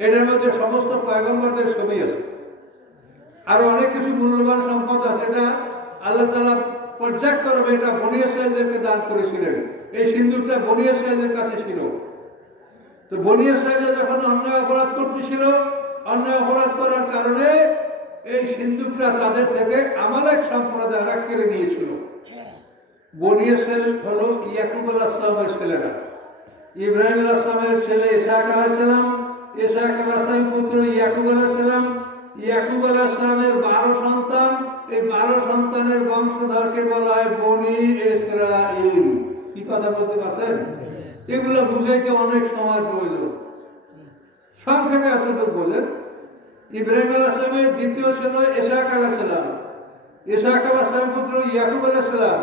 এটার মধ্যে সমস্ত পয়গম্বরদের ছবি আছে, আরো অনেক কিছু মূল্যবান সম্পদ আছে। এটা আল্লাহ তাআলা পর্যায়ক্রমে এটা বনী ইসরাঈলদেরকে দান করেছিলেন। এই সিন্দুকটা বনী ইসরাঈলদের কাছে ছিল। তো বনী ইসরাঈল যখন অন্যায় অপরাধ করতেছিল, অন্যায় অপরাধ করার কারণে এই সিন্দুকটা তাদের থেকে আমালেক সম্প্রদায়রা কেড়ে নিয়েছিল। বনী ইসরাঈল হলো ইয়াকুব আলাইহিস সালামের ছেলেরা। ইব্রাহিম আলাইহিস সালামের ছেলে ইসহাক আলাইহিস সালাম, ইসহাক আলাইহিস সালামের পুত্র ইয়াকুব আলাইহিস সালাম, ইয়াকুব আলাইহিস সালামের 12 সন্তান। এই 12 সন্তানের বংশধরকে বলা হয় বনী ইসরাঈল। কি কথা বলতে পারছেন? এগুলো বুঝাইতে অনেক সময় প্রয়োজন, সংক্ষেপে এতটুকু বোঝেন। ইব্রাহিম আলাইহিস সালামের দ্বিতীয় ছিল ইসহাক আলাইহিস সালাম, ইসহাক আলাইহিস সালামের পুত্র ইয়াকুব আলাইহিস সালাম,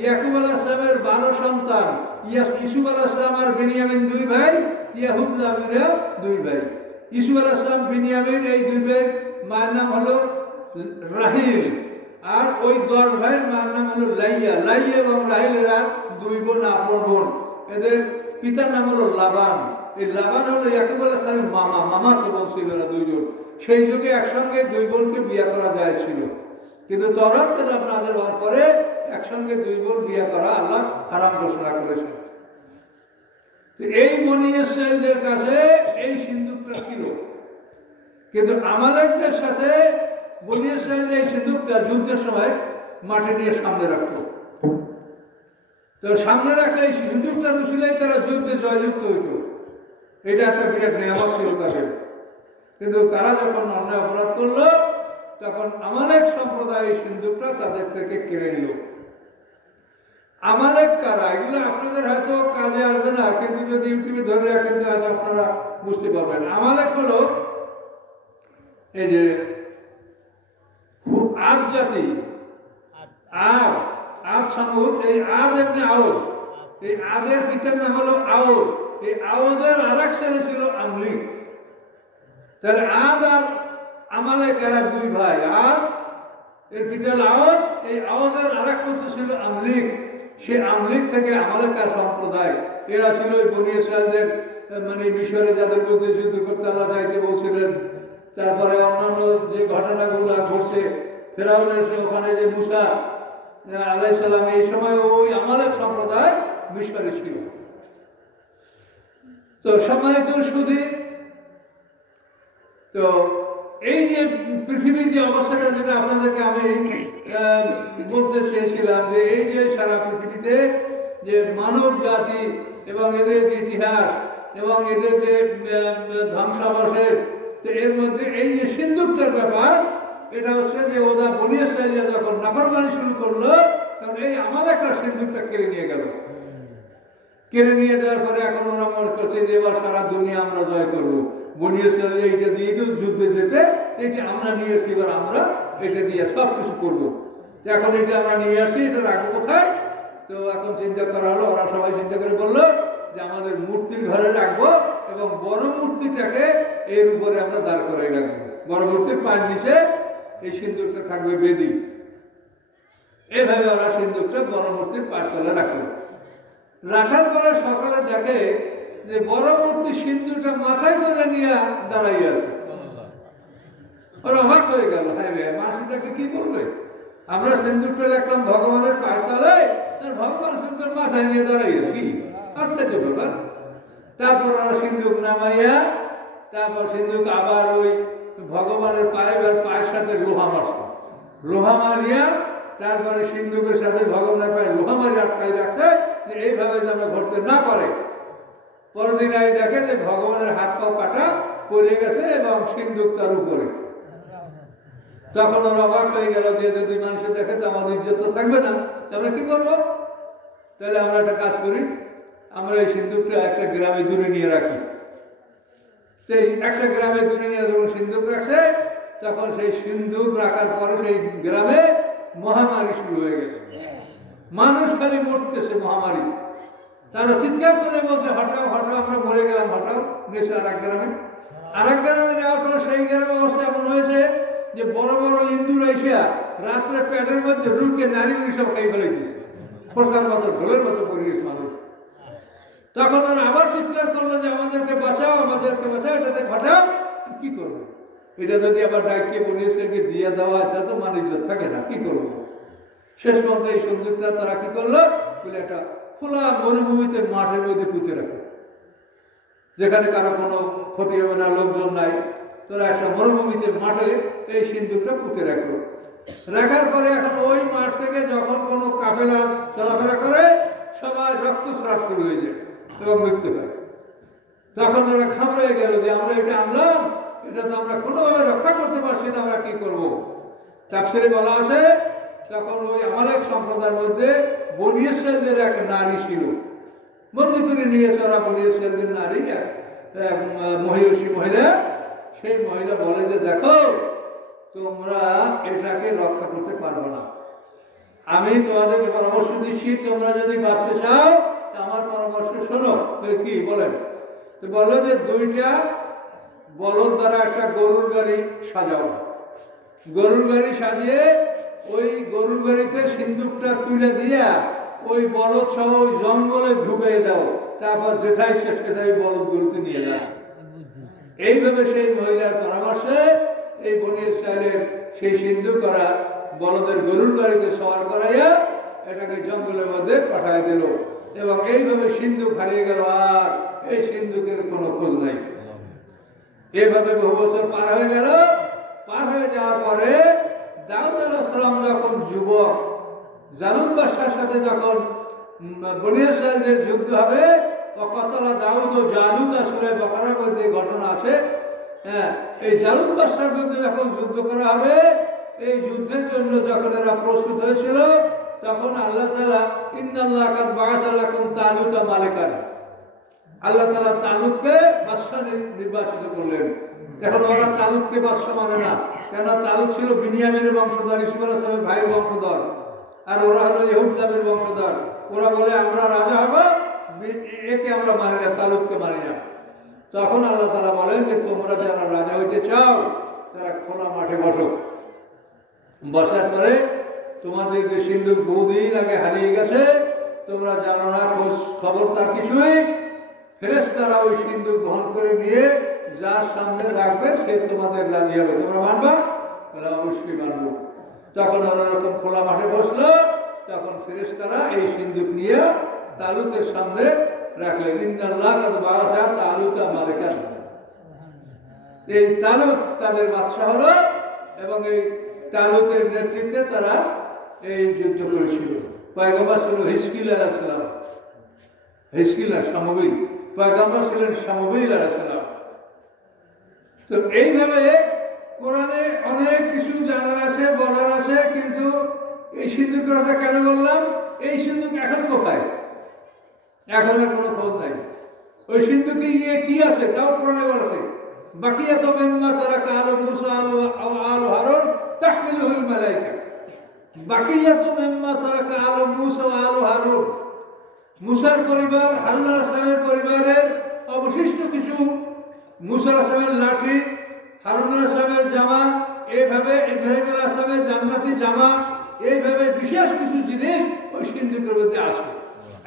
ইয়াকুব আলাইহিস সালামের 12 সন্তান, ইউসুফ আলাইহিস সালাম আর বিনিয়ামিন 2 ভাই, ইয়াহুদা 2 ভাই। ইউসুফ আলাইহিস সালাম বিনিয়ামিন এই 2 ভাই মার নাম হলো রাহিল, আর ওই 10 ভাইয়ের মার নাম হলো লাইয়া। লাইয়া এবং রাহিল এরা 2 বোন, আপন বোন। এদের পিতার নাম হলো লাবান। এই লাবান হলো ইয়াকুব আলাইহিস সালামের মামা, মামাতো বোন ছিল এরা 2 জন। সেই যুগে একসঙ্গে 2 বোনকে বিয়ে করা যায় ছিল, কিন্তু তওরাত কিতাব নাযিল হওয়ার পরে একসঙ্গে 2 বোন বিয়ে করা আল্লাহ হারাম ঘোষণা করেছেন। তো এই বনী ইসরাঈলদের কাছে এই সিন্দুকটা ছিল, কিন্তু আমালেকদের সাথে বনী ইসরাঈল এই সিন্দুকটা যুদ্ধের সময় মাঠে নিয়ে সামনে রাখতো। তো সামনে রাখলে এই সিন্দুকটা রুশিলেই তারা যুদ্ধে জয়যুক্ত হইত। এটা একটা বিরাট নিয়ামত ছিল তাদের। কিন্তু তারা যখন অন্যায় অপরাধ করলো, তখন আমালেক সম্প্রদায় এই সিন্দুকটা তাদের থেকে কেড়ে নিল। আমালেক কারা? এগুলো আপনাদের হয়তো কাজে আসবে না, কিন্তু যদি ইউটিউবে ধরে রাখেন হয়তো আপনারা বুঝতে পারবেন। আমালেক হলো এই যে আদ জাতি, আদ সামুদ, এই আদ এমনি আউজ, এই আদের পিতার নাম হলো আউজ। এই আউজের আরেক ছেলে ছিল আমলিক। তাহলে আদ আর আমালেক এরা 2 ভাই। আদ এর পিতা আউজ, এই আউজের আরেক পুত্র ছিল আমলিক। সে আমলিক থেকে আমালেকার সম্প্রদায়, এরা ছিল ওই বনী ইসরাঈলদের, মানে মিশরে যাদের মধ্যে যুদ্ধ করতে আল্লাহ যাইতে বলছিলেন। তারপরে অন্যান্য যে ঘটনাগুলো ঘটছে, ফেরাউনের ওখানে যে মুসা আলাইহিস সালাম, এই সময় ওই আমালেক সম্প্রদায় মিশরে ছিল। তো সম্মানিত শুধু তো এই যে পৃথিবীর যে অবস্থাটা, যেটা আপনাদেরকে আমি বলতে চেয়েছিলাম, যে এই যে সারা পৃথিবীতে যে মানব জাতি এবং এদের যে ইতিহাস এবং এদের যে ধ্বংসাবশেষ, তো এর মধ্যে এই যে সিন্দুকটার ব্যাপার, এটা হচ্ছে যে ওরা বনী ইসরাঈল যখন নাফরমানি শুরু করলো, তখন এই আমালেকরা সিন্দুকটা কেড়ে নিয়ে গেল। কেড়ে নিয়ে যাওয়ার পরে এখন ওরা মনে করছে যে এবার সারা দুনিয়া আমরা জয় করবো। বনি ইসরায়েল এইটা দিয়ে তো যুদ্ধে যেতে, এটা আমরা নিয়ে আসি, এবার আমরা এটা দিয়ে সব কিছু করবো। এখন এটা আমরা নিয়ে আসি, এটা রাখবো কোথায়? তো এখন চিন্তা করা হলো, ওরা সবাই চিন্তা করে বললো যে আমাদের মূর্তির ঘরে রাখবো এবং বড় মূর্তিটাকে এর উপরে আমরা দাঁড় করাই রাখবো। বড় মূর্তির পায়ের নিচে এই সিন্দুকটা থাকবে বেদি। এইভাবে ওরা সিন্দুকটা বড় মূর্তির পায়ের তলে রাখলো। রাখার পরে সকালে দেখে যে বড় মূর্তি সিন্দুকটা মাথায় করে নিয়ে দাঁড়াই আছে। ওরা অবাক হয়ে গেল, হ্যাঁ রে মাসিটাকে কি বলবে, আমরা সিন্দুকটা রাখলাম ভগবানের পায়ের তলায়, তার ভগবান সিন্দুক মাথায় নিয়ে দাঁড়াই আছে, কি আশ্চর্য ব্যাপার। তারপর ওরা সিন্দুক নামাইয়া, তারপর সিন্দুক আবার ওই ভগবানের পায়ের সাথে লোহা মারছে, লোহা মারিয়া তারপরে সিন্দুকের সাথে ভগবানের পায়ে লোহা মারি আটকাই রাখছে যে এইভাবে যেন ঘটতে না পারে। পরের দিন আগে দেখে যে ভগবানের হাত পাও কাটা পড়ে গেছে এবং সিন্দুক তার উপরে। তখন ওরা অবাক হয়ে গেল যে যদি মানুষ দেখে তো আমাদের ইজ্জত তো থাকবে না, আমরা কি করবো? তাহলে আমরা একটা কাজ করি, আমরা এই সিন্দুকটা একটা গ্রামে দূরে নিয়ে রাখি। তো একটা গ্রামে দূরে নিয়ে যখন সিন্দুক রাখছে, তখন সেই সিন্দুক রাখার পরে সেই গ্রামে মহামারী শুরু হয়ে গেছে। মানুষ খালি মরতেছে মহামারী। তারা চিৎকার করে বলছে হটাও হটাও, আমরা মরে গেলাম, হটাও। নেছে আর এক গ্রামে, আর এক গ্রামে নেওয়ার পরে সেই গ্রামের অবস্থা এমন হয়েছে যে বড় বড় ইন্দুর আইসা রাত্রে পেটের মধ্যে ঢুকে নারী সব খাই ফেলাইতেছে, ফোটার মতো ঢোলের মতো পরিবেশ মানুষ। তখন ওরা আবার চিৎকার করলো যে আমাদেরকে বাঁচাও, আমাদেরকে বাঁচাও, এটাতে ঘটাও। কি করবো? এটা যদি আবার ডাইকে বনিয়েছে দিয়ে দেওয়া হয়, তা তো মানুষ থাকে না, কি করবো? শেষ পর্যন্ত এই সন্দুকটা তারা কি করলো, বলে একটা খোলা মরুভূমিতে মাঠের মধ্যে পুঁতে রাখে, যেখানে কারো কোনো ক্ষতি হবে না, লোকজন নাই। তোরা একটা মরুভূমিতে মাঠে এই সিন্দুকটা পুঁতে রাখলো। রাখার পরে এখন ওই মাঠ থেকে যখন কোনো কাফেলা চলাফেরা করে, সবাই রক্তস্রাব শুরু হয়ে যায় এবং মৃত্যু হয়। তখন ওরা ঘাবড়ে গেল যে আমরা এটা আনলাম, এটা তো আমরা কোনোভাবে রক্ষা করতে পারছি না, আমরা কি করবো? তাফসীরে বলা আছে তখন ওই আমালেক সম্প্রদায়ের মধ্যে বনী ইসরায়েলের এক নারী ছিল, বন্দী করে নিয়েছে ওরা বনী ইসরায়েলের নারী, মহিষী মহিলা। সেই মহিলা বলে যে দেখো তোমরা এটাকে রক্ষা করতে পারবে না, আমি তোমাদেরকে পরামর্শ দিচ্ছি, তোমরা যদি বাঁচতে চাও আমার পরামর্শ শোনো। কি বলেন? তো বললো যে দুইটা বলদ দ্বারা একটা গরুর গাড়ি সাজাও, গরুর গাড়ি সাজিয়ে ওই গরুর গাড়িতে সিন্দুকটা তুলে দিয়া ওই বলদ সহ ওই জঙ্গলে ঢুকে দাও, তারপর যেথায় শেষ সেটাই বলদ গরুতে নিয়ে যায়। এইভাবে সেই মহিলার পরামর্শে এই বনী ইসরায়েলের সেই সিন্দুক করা বলদের গরুর গাড়িতে সওয়ার করাইয়া এটাকে জঙ্গলের মধ্যে পাঠায় দিল এবং এইভাবে সিন্দুক হারিয়ে গেল, আর এই সিন্দুকের কোনো খোঁজ নাই। এইভাবে বহু বছর পার হয়ে গেল। পার হয়ে যাওয়ার পরে দাউদ আলাইহিস সালাম যখন যুবক, জালুত বাদশার সাথে যখন বনী ইসরায়েলের যুদ্ধ হবে, কতলা দাউদ ও জালুত আসলে বকরার মধ্যে ঘটনা আছে। হ্যাঁ, এই জালুত বাদশার মধ্যে যখন যুদ্ধ করা হবে, এই যুদ্ধের জন্য যখন এরা প্রস্তুত হয়েছিল, তখন আল্লাহ তাআলা ইন্নাল্লাহ কাদ বাআসা লাকুম তালুতা মালিকান, আল্লাহ তাআলা তালুতকে বাদশা নির্বাচিত করলেন। এখন ওরা তালুতকে বাদশা মানে না, কেন তালুত ছিল বিনিয়ামিনের বংশধর, ইসমাঈল আলাইহিস সালামের ভাইয়ের বংশধর, আর ওরা হলো ইহুদাদের বংশধর। ওরা বলে আমরা রাজা হব, একে আমরা মানি না, তালুতকে মানি না। তখন আল্লাহ তাআলা বলেন যে তোমরা যারা রাজা হইতে চাও তারা খোলা মাঠে বসো। বসার পরে তোমাদের যে সিন্দুক বহুদিন আগে হারিয়ে গেছে, তোমরা জানো না, খোঁজ খবর তার কিছুই। ফেরেশতারা ওই সিন্দুক গ্রহণ করে নিয়ে যার সামনে রাখবে সে তোমাদের রাজি হবে, তোমরা মানবা? তাহলে অবশ্যই মানবো। তখন ওরা এরকম খোলা মাঠে বসলো, তখন ফেরেশতারা এই সিন্দুক নিয়ে তালুতের সামনে রাখলেন। ইন্নাল্লাহ কাদ বাআসা তালুতা মালিকান, এই তালুত তাদের বাদশা হলো এবং এই তালুতের নেতৃত্বে তারা এই যুদ্ধ করেছিল। পয়গম্বর ছিল হিজকিল আলাইহিস সালাম, হিজকিল না শামুবিল, পয়গম্বর ছিলেন শামুবিল আলাইহিস সালাম। তো এইভাবে কোরআনে অনেক কিছু জানার আছে, বলার আছে, কিন্তু এই সিন্দুকের কথা কেন বললাম? এই সিন্দুক এখন কোথায়? এখন আর কোনো খোঁজ নাই। ওই সিন্দুকে গিয়ে কি আছে তাও কোরআনে বলা আছে। বাকিয়াত মিম্মা তারাকা আলু মুসা আলু হারুন তাহমিলুহুল মালায়েকা। বাকিয়াত মিম্মা তারাকা আলু মুসা আলু হারুন, মুসার পরিবার, হারুন আলাইহিস সালামের পরিবারের অবশিষ্ট কিছু, মুসা আলাইহিস সালামের লাঠি, হারুন আলাইহিস সালামের জামা, এইভাবে ইব্রাহিম আলাইহিস সালামের জান্নাতি জামা, এইভাবে বিশেষ কিছু জিনিস ওই সিন্ধুকের মধ্যে আসে।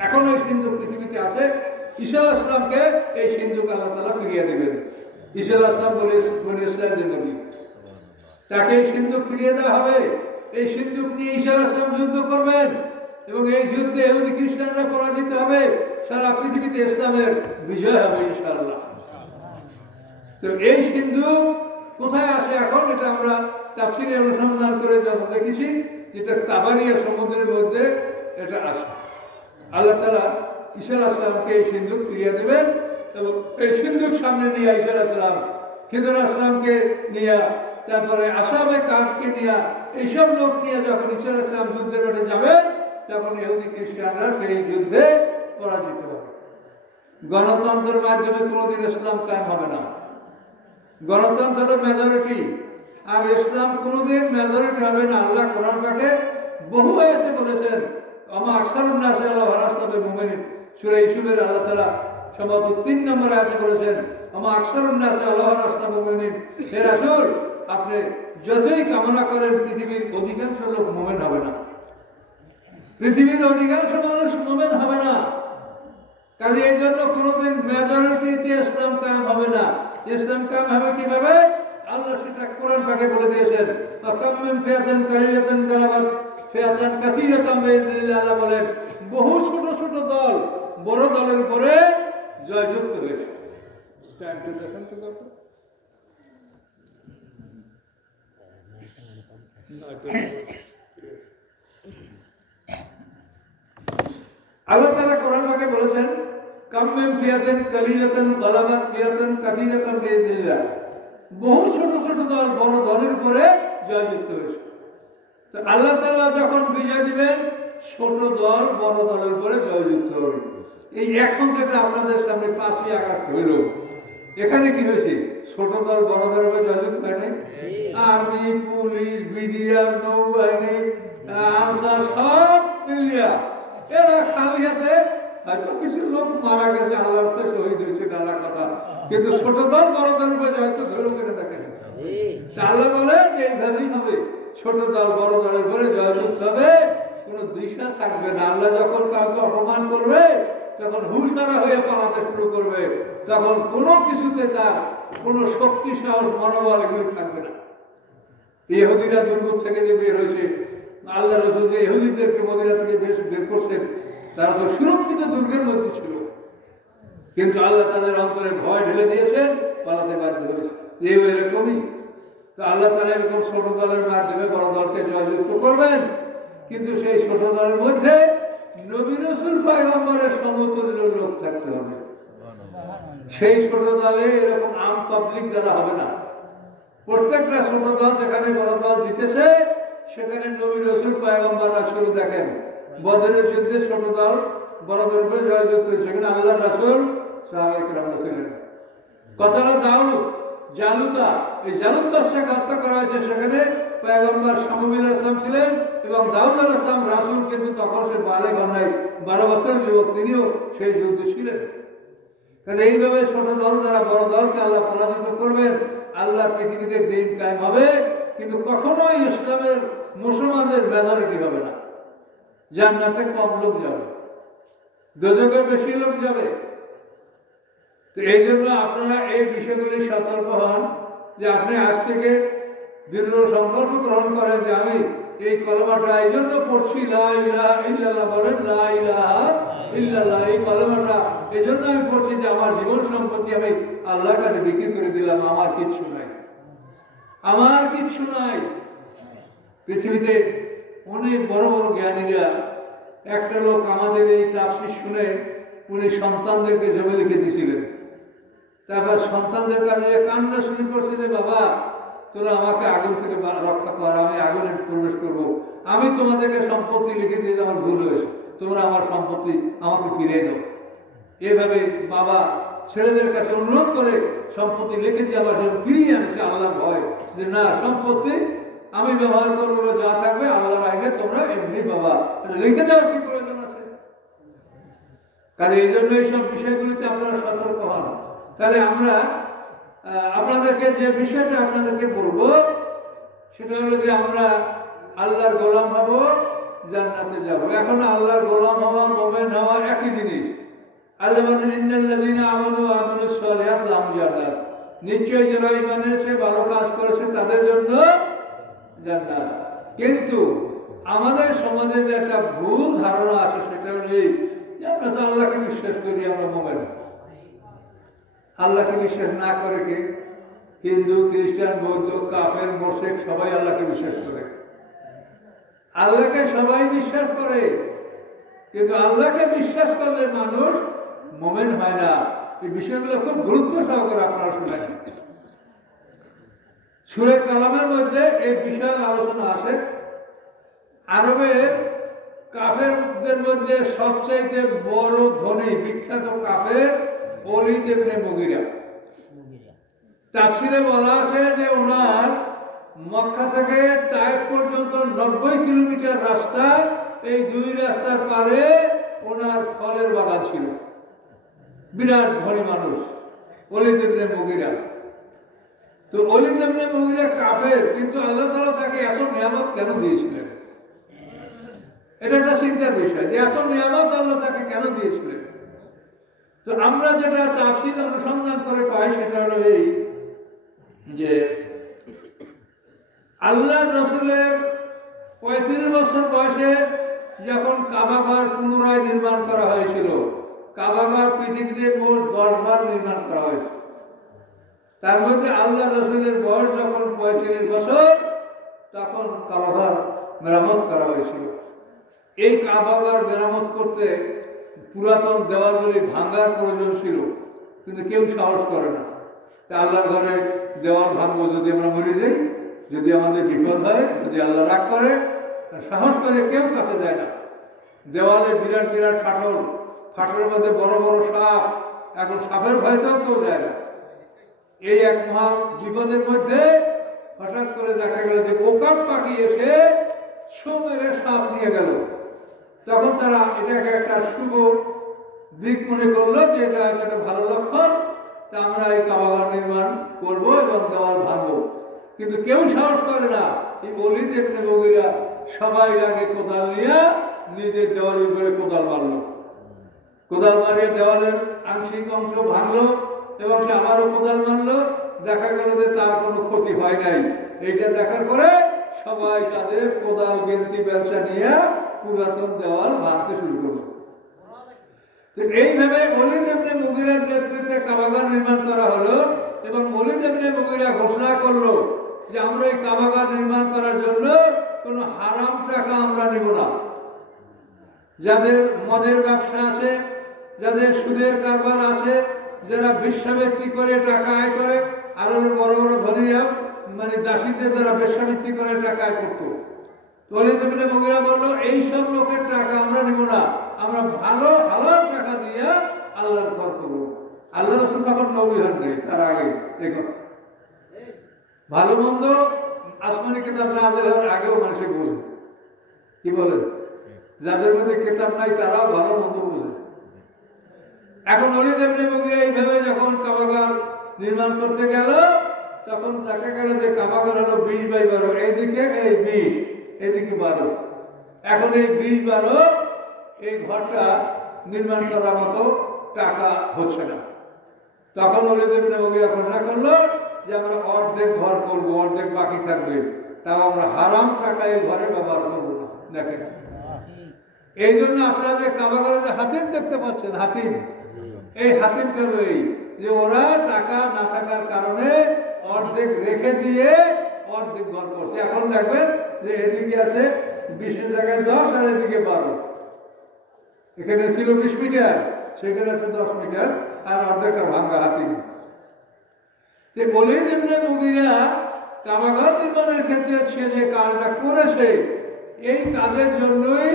এখন ওই সিন্ধুক পৃথিবীতে আছে। ঈসা আলাইহিস সালামকে এই সিন্ধুক আল্লাহ তাআলা ফিরিয়ে দেবেন। ঈসা আলাইহিস সালাম বলে ইসরায়েলের নবী, তাকে এই সিন্ধুক ফিরিয়ে দেওয়া হবে। এই সিন্ধুক নিয়ে ঈসা আলাইহিস সালাম যুদ্ধ করবেন এবং এই যুদ্ধে ইহুদি খ্রিস্টানরা পরাজিত হবে, সারা পৃথিবীতে ইসলামের বিজয় হবে ইনশাআল্লাহ। তো এই সিন্ধুক কোথায় আসে এখন, এটা আমরা তাফসীরে অনুসন্ধান করে যত দেখেছি, যেটা তাবারিয়া সমুদ্রের মধ্যে এটা আসে। আল্লাহ তাআলা ঈসা আলাইহিস সালামকে এই সিন্ধুক ফিরিয়ে দেবেন এবং এই সিন্ধুক সামনে নিয়ে ঈসা আলাইহিস সালাম, খিদর আলাইহিস সালামকে নিয়ে, তারপরে আসহাবে কাহফকে নিয়ে, এইসব লোক নিয়ে যখন ঈসা আলাইহিস সালাম যুদ্ধের মাঠে যাবেন, তখন ইহুদি খ্রিস্টানরা সেই যুদ্ধে পরাজিত হবে। গণতন্ত্রের মাধ্যমে কোনোদিন ইসলাম কায়েম হবে না। গণতন্ত্র হলো মেজরিটি, আর ইসলাম কোনোদিন মেজরিটি হবে না। আল্লাহ কোরআন পাকে বহু আয়াতে বলেছেন, আমা আকসারুন নাসি আলা ওয়ারাসতাবে মুমিনিন। সূরা ইউসুফের আল্লাহ তাআলা সম্ভবত 3 নম্বর আয়াতে বলেছেন, আমা আকসারুন নাসি আলা ওয়ারাসতাবে মুমিনিন। হে রাসূল, আপনি যতই কামনা করেন পৃথিবীর অধিকাংশ লোক মুমিন হবে না, পৃথিবীর অধিকাংশ মানুষ মুমিন হবে না। কাজে এই জন্য কোনোদিন মেজরিটিতে ইসলাম কায়েম হবে না। ইসলাম কায়েম হবে কিভাবে? আল্লাহ সেটা কোরআন পাকে বলে দিয়েছেন, কাম মিন ফিয়াতিন কালিলাতিন গালাবাত ফিয়াতান কাসীরাতান বিইذনিল্লাহ। আল্লাহ বলেন, বহু ছোট ছোট দল বড় দলের উপরে জয়যুক্ত হয়েছে। টাইমটা দেখেন তো কত। আল্লাহ তাআলা কোরআন পাকে বলেছেন, কাম মিন ফিয়াতিন কালিলাতিন গালাবাত ফিয়াতান কাসীরাতান বিইذনিল্লাহ। বহু ছোট ছোট দল বড় দলের উপরে জয়যুক্ত হয়েছে। তো আল্লাহ তাআলা যখন বিজয় দিবেন, ছোট দল বড় দলের উপরে জয়যুক্ত হবে। এই এখন যেটা আপনাদের সামনে 5ই আগস্ট হইল, এখানে কি হয়েছে? ছোট দল বড় দলের উপরে জয়যুক্ত হয় নাই? আর্মি, পুলিশ, বিডিআর, নৌবাহিনী, আনসার সব মিলিয়া এরা খালি হাতে, হয়তো কিছু লোক মারা গেছে, আল্লাহর হস্তে শহীদ হয়েছে, ডালা কথা, কিন্তু ছোট দল বড় দল উপরে জয়যুক্ত ধরে করে দেখেন। আল্লাহ বলে যে এইভাবেই হবে, ছোট দল বড় দলের উপরে জয়যুক্ত হবে, কোনো দিশা থাকবে না। আল্লাহ যখন কাউকে অপমান করবে, তখন হুঁশহারা হয়ে পালাতে শুরু করবে, তখন কোনো কিছুতে তার কোনো শক্তি, সাহস, মনোবল এগুলি থাকবে না। ইহুদিরা দুর্গ থেকে যে বের হয়েছে, আল্লাহ রাসূল যে ইহুদিদেরকে মদিনা থেকে বের করছেন, তারা তো সুরক্ষিত দুর্গের মধ্যে ছিল, কিন্তু আল্লাহ তাদের অন্তরে ভয় ঢেলে দিয়েছেন, পালাতে বাধ্য হয়েছে। এরকমই তো আল্লাহ তাআলা এরকম ছোট দলের মাধ্যমে বড় দলকে জয়যুক্ত করবেন, কিন্তু সেই ছোট দলের মধ্যে নবী রাসূল পয়গম্বরের সমতুল্য লোক থাকতে হবে। সেই ছোট দলে এরকম আম পাবলিক দ্বারা হবে না। প্রত্যেকটা ছোট দল যেখানে বড় দল জিতেছে, সেখানে নবী রাসূল পয়গম্বররা শুরু দেখেন বদরের যুদ্ধে ছোট দল বড় দলের উপরে জয়যুক্ত হয়েছে, সেখানে আল্লাহ রাসূল সাহাবায়ে কেরাম ছিলেন। কথাটা দাউদ, জালুতা, এই জালুত বাদশাকে হত্যা করা হয়েছে, সেখানে পয়গম্বর শামুল আলাইহিস সালাম ছিলেন এবং দাউদ আলাইহিস সালাম রাসূল, কিন্তু তখন সে বালেগ হন নাই, 12 বছরের যুবক, তিনিও সেই যুদ্ধে ছিলেন। কারণ এইভাবে ছোট দল দ্বারা বড় দলকে আল্লাহ পরাজিত করবেন, আল্লাহ পৃথিবীতে দিন কায়েম হবে, কিন্তু কখনোই ইসলামের মুসলমানদের মেজরিটি হবে না। জান্নাতে কম লোক যাবে, দোজখে বেশি লোক যাবে। তো এই জন্য আপনারা এই বিষয়গুলি সতর্ক হন, যে আপনি আজ থেকে দৃঢ় সংকল্প গ্রহণ করেন যে আমি এই কলেমাটা এই জন্য পড়ছি, লা ইলাহা ইল্লাল্লাহ, বলেন লা ইলাহা ইল্লাল্লাহ। এই কলেমাটা এই জন্য আমি পড়ছি যে আমার জীবন সম্পত্তি আমি আল্লাহর কাছে বিক্রি করে দিলাম, আমার কিচ্ছু নাই, আমার কিচ্ছু নাই। পৃথিবীতে অনেক বড় বড় জ্ঞানীরা, একটা লোক আমাদের এই তাফসীর শুনে উনি সন্তানদেরকে জমি লিখে দিয়েছিলেন। তারপর সন্তানদের কাছে কান্না শুরু করছে যে বাবা, তোরা আমাকে আগুন থেকে রক্ষা কর, আমি আগুনে প্রবেশ করব, আমি তোমাদেরকে সম্পত্তি লিখে দিয়ে আমার ভুল হয়েছে, তোমরা আমার সম্পত্তি আমাকে ফিরিয়ে দাও। এভাবে বাবা ছেলেদের কাছে অনুরোধ করে সম্পত্তি লিখে দিয়ে আবার ফিরিয়ে আনছে আল্লাহর ভয়, যে না সম্পত্তি আমি ব্যবহার করবো, যা থাকবে আল্লাহর আইনে তোমরা এমনি বাবা লিখে দেওয়ার কি প্রয়োজন আছে। কাজে এই জন্য এইসব বিষয়গুলিতে আপনারা সতর্ক হন। তাহলে আমরা আপনাদেরকে যে বিষয়টা আপনাদেরকে বলবো সেটা হলো যে আমরা আল্লাহর গোলাম হব, জান্নাতে যাব। এখন আল্লাহর গোলাম হওয়া, মুমিন হওয়া একই জিনিস। আল্লাহ বলেন ইন্নাল্লাযীনা আমানু ওয়া আমিলুস সালিহাত লাহুম জান্নাত, নিশ্চয়ই যারা ঈমান এনেছে ভালো কাজ করেছে তাদের জন্য জান্নাত। কিন্তু আমাদের সমাজে যে একটা ভুল ধারণা আছে সেটা হলো এই যে আমরা তো আল্লাহকে বিশ্বাস করি, আমরা মুমিন। আল্লাহকে বিশ্বাস না করে কে? হিন্দু, খ্রিস্টান, বৌদ্ধ, কাফের, মুশরিক সবাই আল্লাহকে বিশ্বাস করে। আল্লাহকে সবাই বিশ্বাস করে, কিন্তু আল্লাহকে বিশ্বাস করলে মানুষ মুমিন হয় না। এই বিষয়গুলো খুব গুরুত্ব সহকারে আপনারা শুনেন। সূরা কালামের মধ্যে এই বিষয় আলোচনা আছে। আরবের কাফেরদের মধ্যে সবচাইতে বড় ধনী বিখ্যাত কাফের ওলীদ ইবনে মুগীরা। তাফসীরে বলা আছে যে ওনার মক্কা থেকে তায়েফ পর্যন্ত 90 কিলোমিটার রাস্তা, এই দুই রাস্তার পারে ওনার ফলের বাগান ছিল। বিরাট ধনী মানুষ ওলীদ ইবনে মুগীরা। তো ওলীদ ইবনে মুগীরা কাফের, কিন্তু আল্লাহ তাআলা তাকে এত নিয়ামত কেন দিয়েছিলেন? এটা একটা চিন্তার বিষয় যে এত নিয়ামত আল্লাহ তাকে কেন দিয়েছিলেন। তো আমরা যেটা তাফসীর অনুসন্ধান করে পাই সেটা হলো এই যে আল্লাহ রসুলের 35 বছর বয়সে যখন কাবাঘর পুনরায় নির্মাণ করা হয়েছিল, কাবাঘর পৃথিবীতে মোট 10 বার নির্মাণ করা হয়েছে। তার মধ্যে আল্লাহ রসুলের বয়স যখন 35 বছর তখন কাবাঘর মেরামত করা হয়েছিল। এই কাবাঘর মেরামত করতে পুরাতন দেওয়ালগুলি ভাঙার প্রয়োজন ছিল, কিন্তু কেউ সাহস করে না। আল্লাহর ঘরে দেওয়াল ভাঙবো, যদি আমরা মরে যাই, যদি আমাদের বিপদ হয়, যদি আল্লাহ রাগ করে, সাহস করে কেউ কাছে যায় না। দেওয়ালে বিরাট বিরাট ফাটল, ফাটলের মধ্যে বড় বড় সাপ, এখন সাপের ভয়তেও কেউ যায় না। এই এক মহা বিপদের মধ্যে হঠাৎ করে দেখা গেল যে ওকাপ পাখি এসে ছো মেরে সাপ নিয়ে গেল। তখন তারা এটাকে একটা শুভ দিক মনে করলো যে এটা একটা ভালো লক্ষণ, তা আমরা এই কাবাঘর নির্মাণ করবো এবং দেওয়াল ভাঙবো। কিন্তু কেউ সাহস করে না। এই ওলীদ ইবনে মুগীরা সবাই আগে কোদাল নিয়ে নিজের দেওয়ালের উপরে কোদাল মারলো। কোদাল মারিয়ে দেওয়ালের আংশিক অংশ ভাঙলো এবং সে আবারও কোদাল মারলো। দেখা গেল যে তার কোনো ক্ষতি হয় নাই। এইটা দেখার পরে সবাই তাদের কোদাল, গেন্তি, বেলচা নিয়ে পুরাতন দেওয়াল ভাঙতে শুরু করলো। এইভাবে ওলীদ ইবনে মুগীরার নেতৃত্বে কাবাঘর নির্মাণ করা হলো এবং ওলীদ ইবনে মুগীরা ঘোষণা করলো যে আমরা এই কাবাঘর নির্মাণ করার জন্য কোনো হারাম টাকা আমরা নিব না। যাদের মদের ব্যবসা আছে, যাদের সুদের কারবার আছে, যারা বেশ্যাবৃত্তি করে টাকা আয় করে, আরো বড় বড় ধনীরা মানে দাসীদের দ্বারা বেশ্যাবৃত্তি করে টাকা আয় করতো। ওলীদ ইবনে মুগীরা বললো এইসব লোকের টাকা আমরা নিব না, আমরা ভালো হালাল টাকা দিয়ে আল্লাহর ঘর করবো। আল্লাহ রাসূল তখন নবী হন নাই, তার আগে এই কথা। ভালো মন্দ আসমানি কিতাব নাযিল হওয়ার আগেও মানুষে বোঝে। কি বলেন? যাদের মধ্যে কিতাব নাই তারাও ভালো মন্দ বোঝে। এখন ওলীদ ইবনে মুগীরা এইভাবে যখন কাবাঘর নির্মাণ করতে গেল, তখন দেখা গেল যে কাবাঘর হলো 20x12, এইদিকে এই 20, এদিকে 12। এখন এই 20-12 এই ঘরটা নির্মাণ করার মতো টাকা হচ্ছে না। তখন ওলীদ ইবনে মুগীরা ঘোষণা করলো যে আমরা অর্ধেক ঘর করবো, অর্ধেক বাকি থাকবে, তাও আমরা হারাম টাকা এই ঘরে ব্যবহার করবো না। দেখেন, এই জন্য আপনারা যে কাবাঘরে যে হাতিম দেখতে পাচ্ছেন, হাতিম, এই হাতিমটা হলো এই যে ওরা টাকা না থাকার কারণে অর্ধেক রেখে দিয়ে অর্ধেক ঘর করছে। এখন দেখবেন যে এদিকে আছে 20-এর জায়গায় 10 আর এদিকে 12। এখানে ছিল 20 মিটার, সেখানে আছে 10 মিটার, আর অর্ধেকটা ভাঙ্গা হাতিম। ওলীদ ইবনে মুগীরা কাবাঘর নির্মাণের ক্ষেত্রে সে যে কাজটা করেছে, এই কাজের জন্যই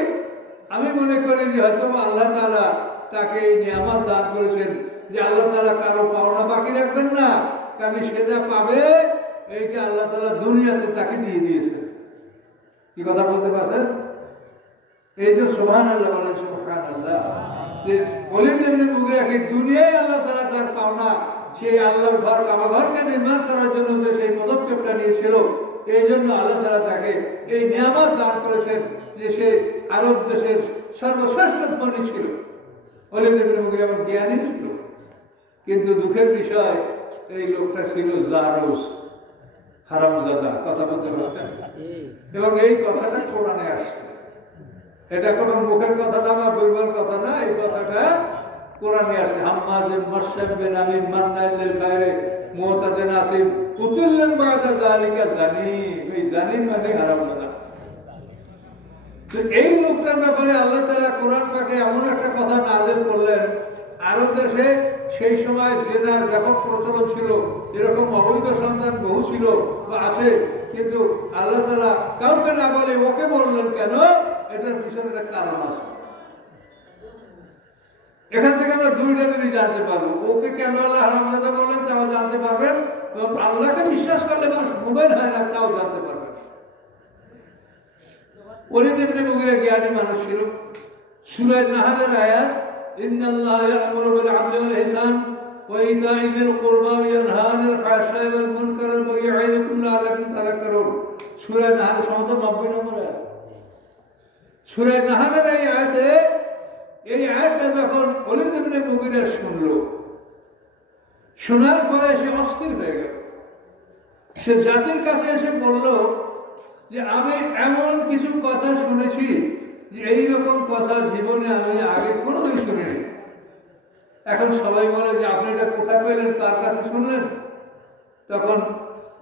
আমি মনে করি যে হয়তো আল্লাহ তাআলা তাকে এই নিয়ামত দান করেছেন যে আল্লাহ তাআলা কারো পাওনা বাকি রাখবেন না, কাজে সে যা পাবে এইটা আল্লাহ তাআলা দুনিয়াতে তাকে দিয়ে দিয়েছে। কি কথা বলতে পারছেন? এই যে সুবহানাল্লাহ বলেন, সুবহানাল্লাহ। যে ওলিদ ইবনে মুগিরাকে দুনিয়ায় আল্লাহ তাআলা তার পাওনা সেই আল্লাহর ঘর কাবাঘরকে নির্মাণ করার জন্য যে সেই পদক্ষেপটা নিয়েছিল, এই জন্য আল্লাহ তাআলা তাকে এই নিয়ামত দান করেছেন যে সে আরব দেশের সর্বশ্রেষ্ঠ ধনী ছিল। ওলিদ ইবনে মুগিরা জ্ঞানী ছিল, কিন্তু দুঃখের বিষয় এই লোকটা ছিল জারুস, হারামজাদা। কথা বলতে পারছেন? এবং এই কথাটা কোরআনে আসছে। এটা কোনো মুখের কথা না বা দুর্বল কথা না, এই কথাটা কোরআনে আসে। হাম্মাজিন মাশশাবিন আমিন মান্নাইন লিল খায়রে মুতাদিন আসিম কুতুল্লান বাদা যালিকা জানিম। এই জানিম মানে হারামজাদা। তো এই লোকটার ব্যাপারে আল্লাহ তাআলা কোরআন পাকে এমন একটা কথা নাযিল করলেন, আরব দেশে সেই সময় জিনার ব্যাপক প্রচলন ছিল, এরকম অবৈধ সন্তান বহু ছিল বা আছে, কিন্তু আল্লাহ তাআলা কাউকে না বলে ওকে বললেন কেন? এটার পিছনে একটা কারণ আছে। এখান থেকে আমরা দুইটা জিনিস জানতে পারবো। ওকে কেন আল্লাহ হারামজাদা বললেন তাও জানতে পারবেন, এবং আল্লাহকে বিশ্বাস করলে মানুষ মুমিন হয় না তাও জানতে পারবেন। ওলিদ ইবনে মুগিরা জ্ঞানী মানুষ ছিল। সূরা নাহলের আয়াত, ইন্নাল্লাহা ইয়া'মুরু বিল আদলি ওয়াল ইহসান ওয়া ইতা'i যিল কুরবা ওয়া ইয়ানহা আনিল ফাহশাই ওয়াল মুনকারি ওয়া ইয়া'iদুকুম লা'আল্লাকুম তাযাক্কারুন। সূরা নাহল সম্ভবত 90 নম্বর আয়াত। সূরা নাহলের এই আয়াতে, এই আয়াতটা যখন ওলিদ ইবনে মুগিরা শুনলো, শোনার পরে সে অস্থির হয়ে গেল। সে জাতির কাছে এসে বলল যে আমি এমন কিছু কথা শুনেছি যে এইরকম কথা জীবনে আমি আগে কোনোদিন শুনিনি। এখন সবাই বলে যে আপনি এটা কোথায় পেলেন, কার কাছে শুনলেন? তখন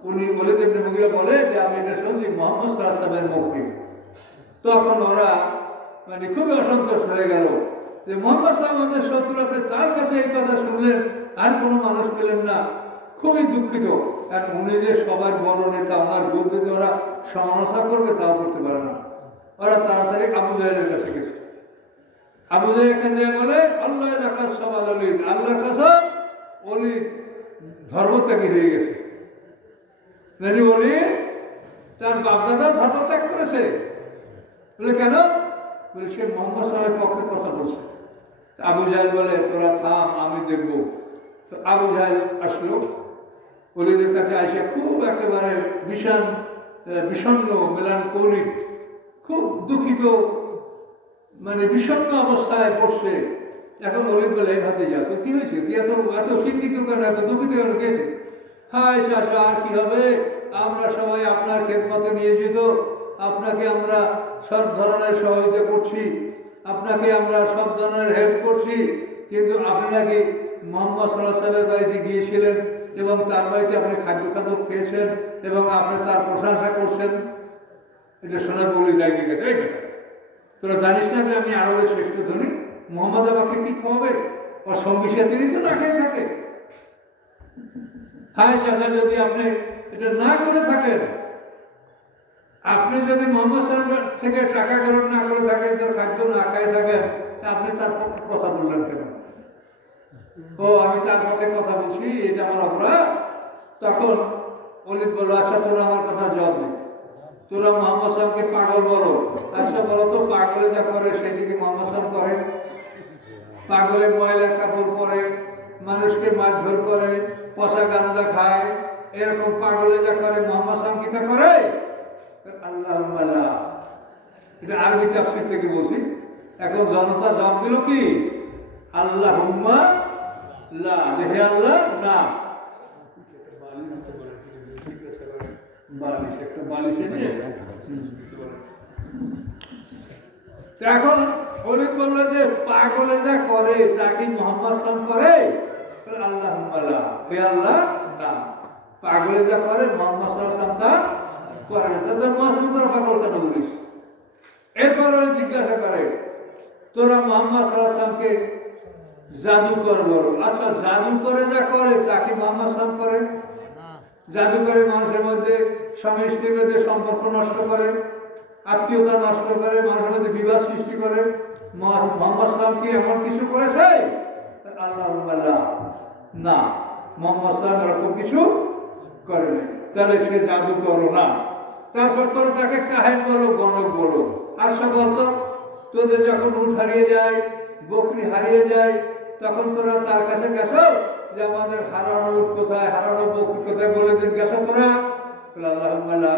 উনি ওলিদ ইবনে মুগিরা বলে যে আমি এটা শুনছি মুহাম্মদ সাল্লাল্লাহু আলাইহি ওয়াসাল্লামের মুখ থেকে। তখন ওরা মানে খুবই অসন্তুষ্ট হয়ে গেল যে মুহাম্মদ সাল্লাল্লাহু আলাইহি ওয়াসাল্লাম আমাদের শত্রু, আপনি তার কাছে এই কথা শুনলেন, আর কোনো মানুষ পেলেন না। খুবই দুঃখিত। কারণ উনি যে সবার বড় নেতা, ওনার বিরুদ্ধে ওরা সমালোচনা করবে তাও করতে পারে না। ওরা তাড়াতাড়ি আবু জাহেলের কাছে গেছে। আবু জাহেল এখানে বলে আল্লাহ লাকাস সাবাল ওলিদ, আল্লাহর কসম ওলিদ ধর্মত্যাগী হয়ে গেছে। মানে ওলিদ তার বাপদাদা ধর্মত্যাগ করেছে। বলে কেন? বলে সে মুহাম্মদ সাল্লাল্লাহু আলাইহি ওয়াসাল্লামের পক্ষে কথা বলছে। আবু জাহেল বলে তোরা থাম, আমি দেখব। তো আবু জাহেল আসলো ওলিদের কাছে, এসে খুব একেবারে বিষণ্ণ মেলানকোলিক, খুব দুঃখিত, মানে বিষণ্ণ অবস্থায় পড়ছে। এখন ওলিদ বলে এই ভাতে যা, তো কি হয়েছে? তুই এত চিন্তিত কেন, এত দুঃখিত কেন গেছে? হায় শাশা, আর কি হবে, আমরা সবাই আপনার খেদমতে নিয়োজিত, আপনাকে আমরা সব ধরনের সহযোগিতা করছি, আপনাকে আমরা সব ধরনের হেল্প করছি, কিন্তু আপনি নাকি মুহাম্মদ সাল্লাল্লাহু আলাইহি ওয়াসাল্লামের বাড়িতে গিয়েছিলেন এবং তার বাড়িতে আপনি খাদ্য খেয়েছেন এবং আপনি তার প্রশংসা করছেন। এটা শোনা বলি দাঁড়িয়ে গেছে, এই তোরা জানিস না যে আমি আরবের শ্রেষ্ঠ ধনী? মুহাম্মদ আমাকে কি খাওয়াবে? ওর সঙ্গী সাথীরই তো না খেয়ে থাকে। হায় চাচা, যদি আপনি এটা না করে থাকেন, আপনি যদি মুহাম্মদ সাল্লাল্লাহু আলাইহি ওয়াসাল্লাম থেকে টাকা গ্রহণ না করে থাকেন, তার খাদ্য না খাই থাকেন, তা আপনি তার পক্ষে কথা বললেন কেন? ও আমি তার পক্ষে কথা বলছি, এটা আমার অপরাধ। তখন ওলিদ বলল, আচ্ছা তোরা আমার কথা জবাব দে, তোরা মুহাম্মদ সাল্লাল্লাহু আলাইহি ওয়াসাল্লামকে পাগল বলো। আচ্ছা বলো তো, পাগলে যা করে সেদিকে মুহাম্মদ সাল্লাল্লাহু আলাইহি ওয়াসাল্লাম করে? পাগলে ময়লা কাপড় পরে, মানুষকে মারধর করে, পচা গান্দা খায়, এরকম পাগলে যা করে মুহাম্মদ সাল্লাল্লাহু আলাইহি ওয়াসাল্লাম কি তা করে? আল্লাহুম্মা লা। এটা আরবি তাফসীর থেকে বলছি। এখন জনতা জবাব দিল কি? আল্লাহুম্মা লা, হে আল্লাহ না। এখন ওলিদ বলল যে পাগলে যা করে তা কি মুহাম্মদ সাল্লাল্লাহু আলাইহি ওয়াসাল্লাম করে? আল্লাহুম্মা লা, হে আল্লাহ না। পাগলে যা করে মুহাম্মদ সাল্লাল্লাহু আলাইহি ওয়াসাল্লাম তা করে না। তাহলে মুহাম্মদ তোরা পাগল কেন বলিস? এরপর জিজ্ঞাসা করে, তোরা মুহাম্মদ সাল্লাল্লাহু আলাইহি ওয়াসাল্লামকে জাদুকর বলো। আচ্ছা জাদু করে যা করে তা কি মুহাম্মদ সাল্লাল্লাহু আলাইহি ওয়াসাল্লাম করে? জাদু করে মানুষের মধ্যে, স্বামী স্ত্রীর মধ্যে সম্পর্ক নষ্ট করে, আত্মীয়তা নষ্ট করে, মানুষের মধ্যে বিবাদ সৃষ্টি করে। মুহাম্মদ সাল্লাল্লাহু আলাইহি ওয়াসাল্লাম কি এমন কিছু করেছে? আল্লাহুম্মা লা, না, মুহাম্মদ সাল্লাল্লাহু আলাইহি এরকম কিছু করেনি। তাহলে সে জাদু করো না। তারপর তোরা তাকে কাহেন বলো, গণক বলো। আচ্ছা বলতো, তোদের যখন উট হারিয়ে যায়, বকরি হারিয়ে যায়, তখন তোরা তার কাছে গেছো যে আমাদের হারানো উট কোথায়, হারানো বকরি কোথায়, বলে দিন গেছো তোরা? আল্লাহুম্মা লা।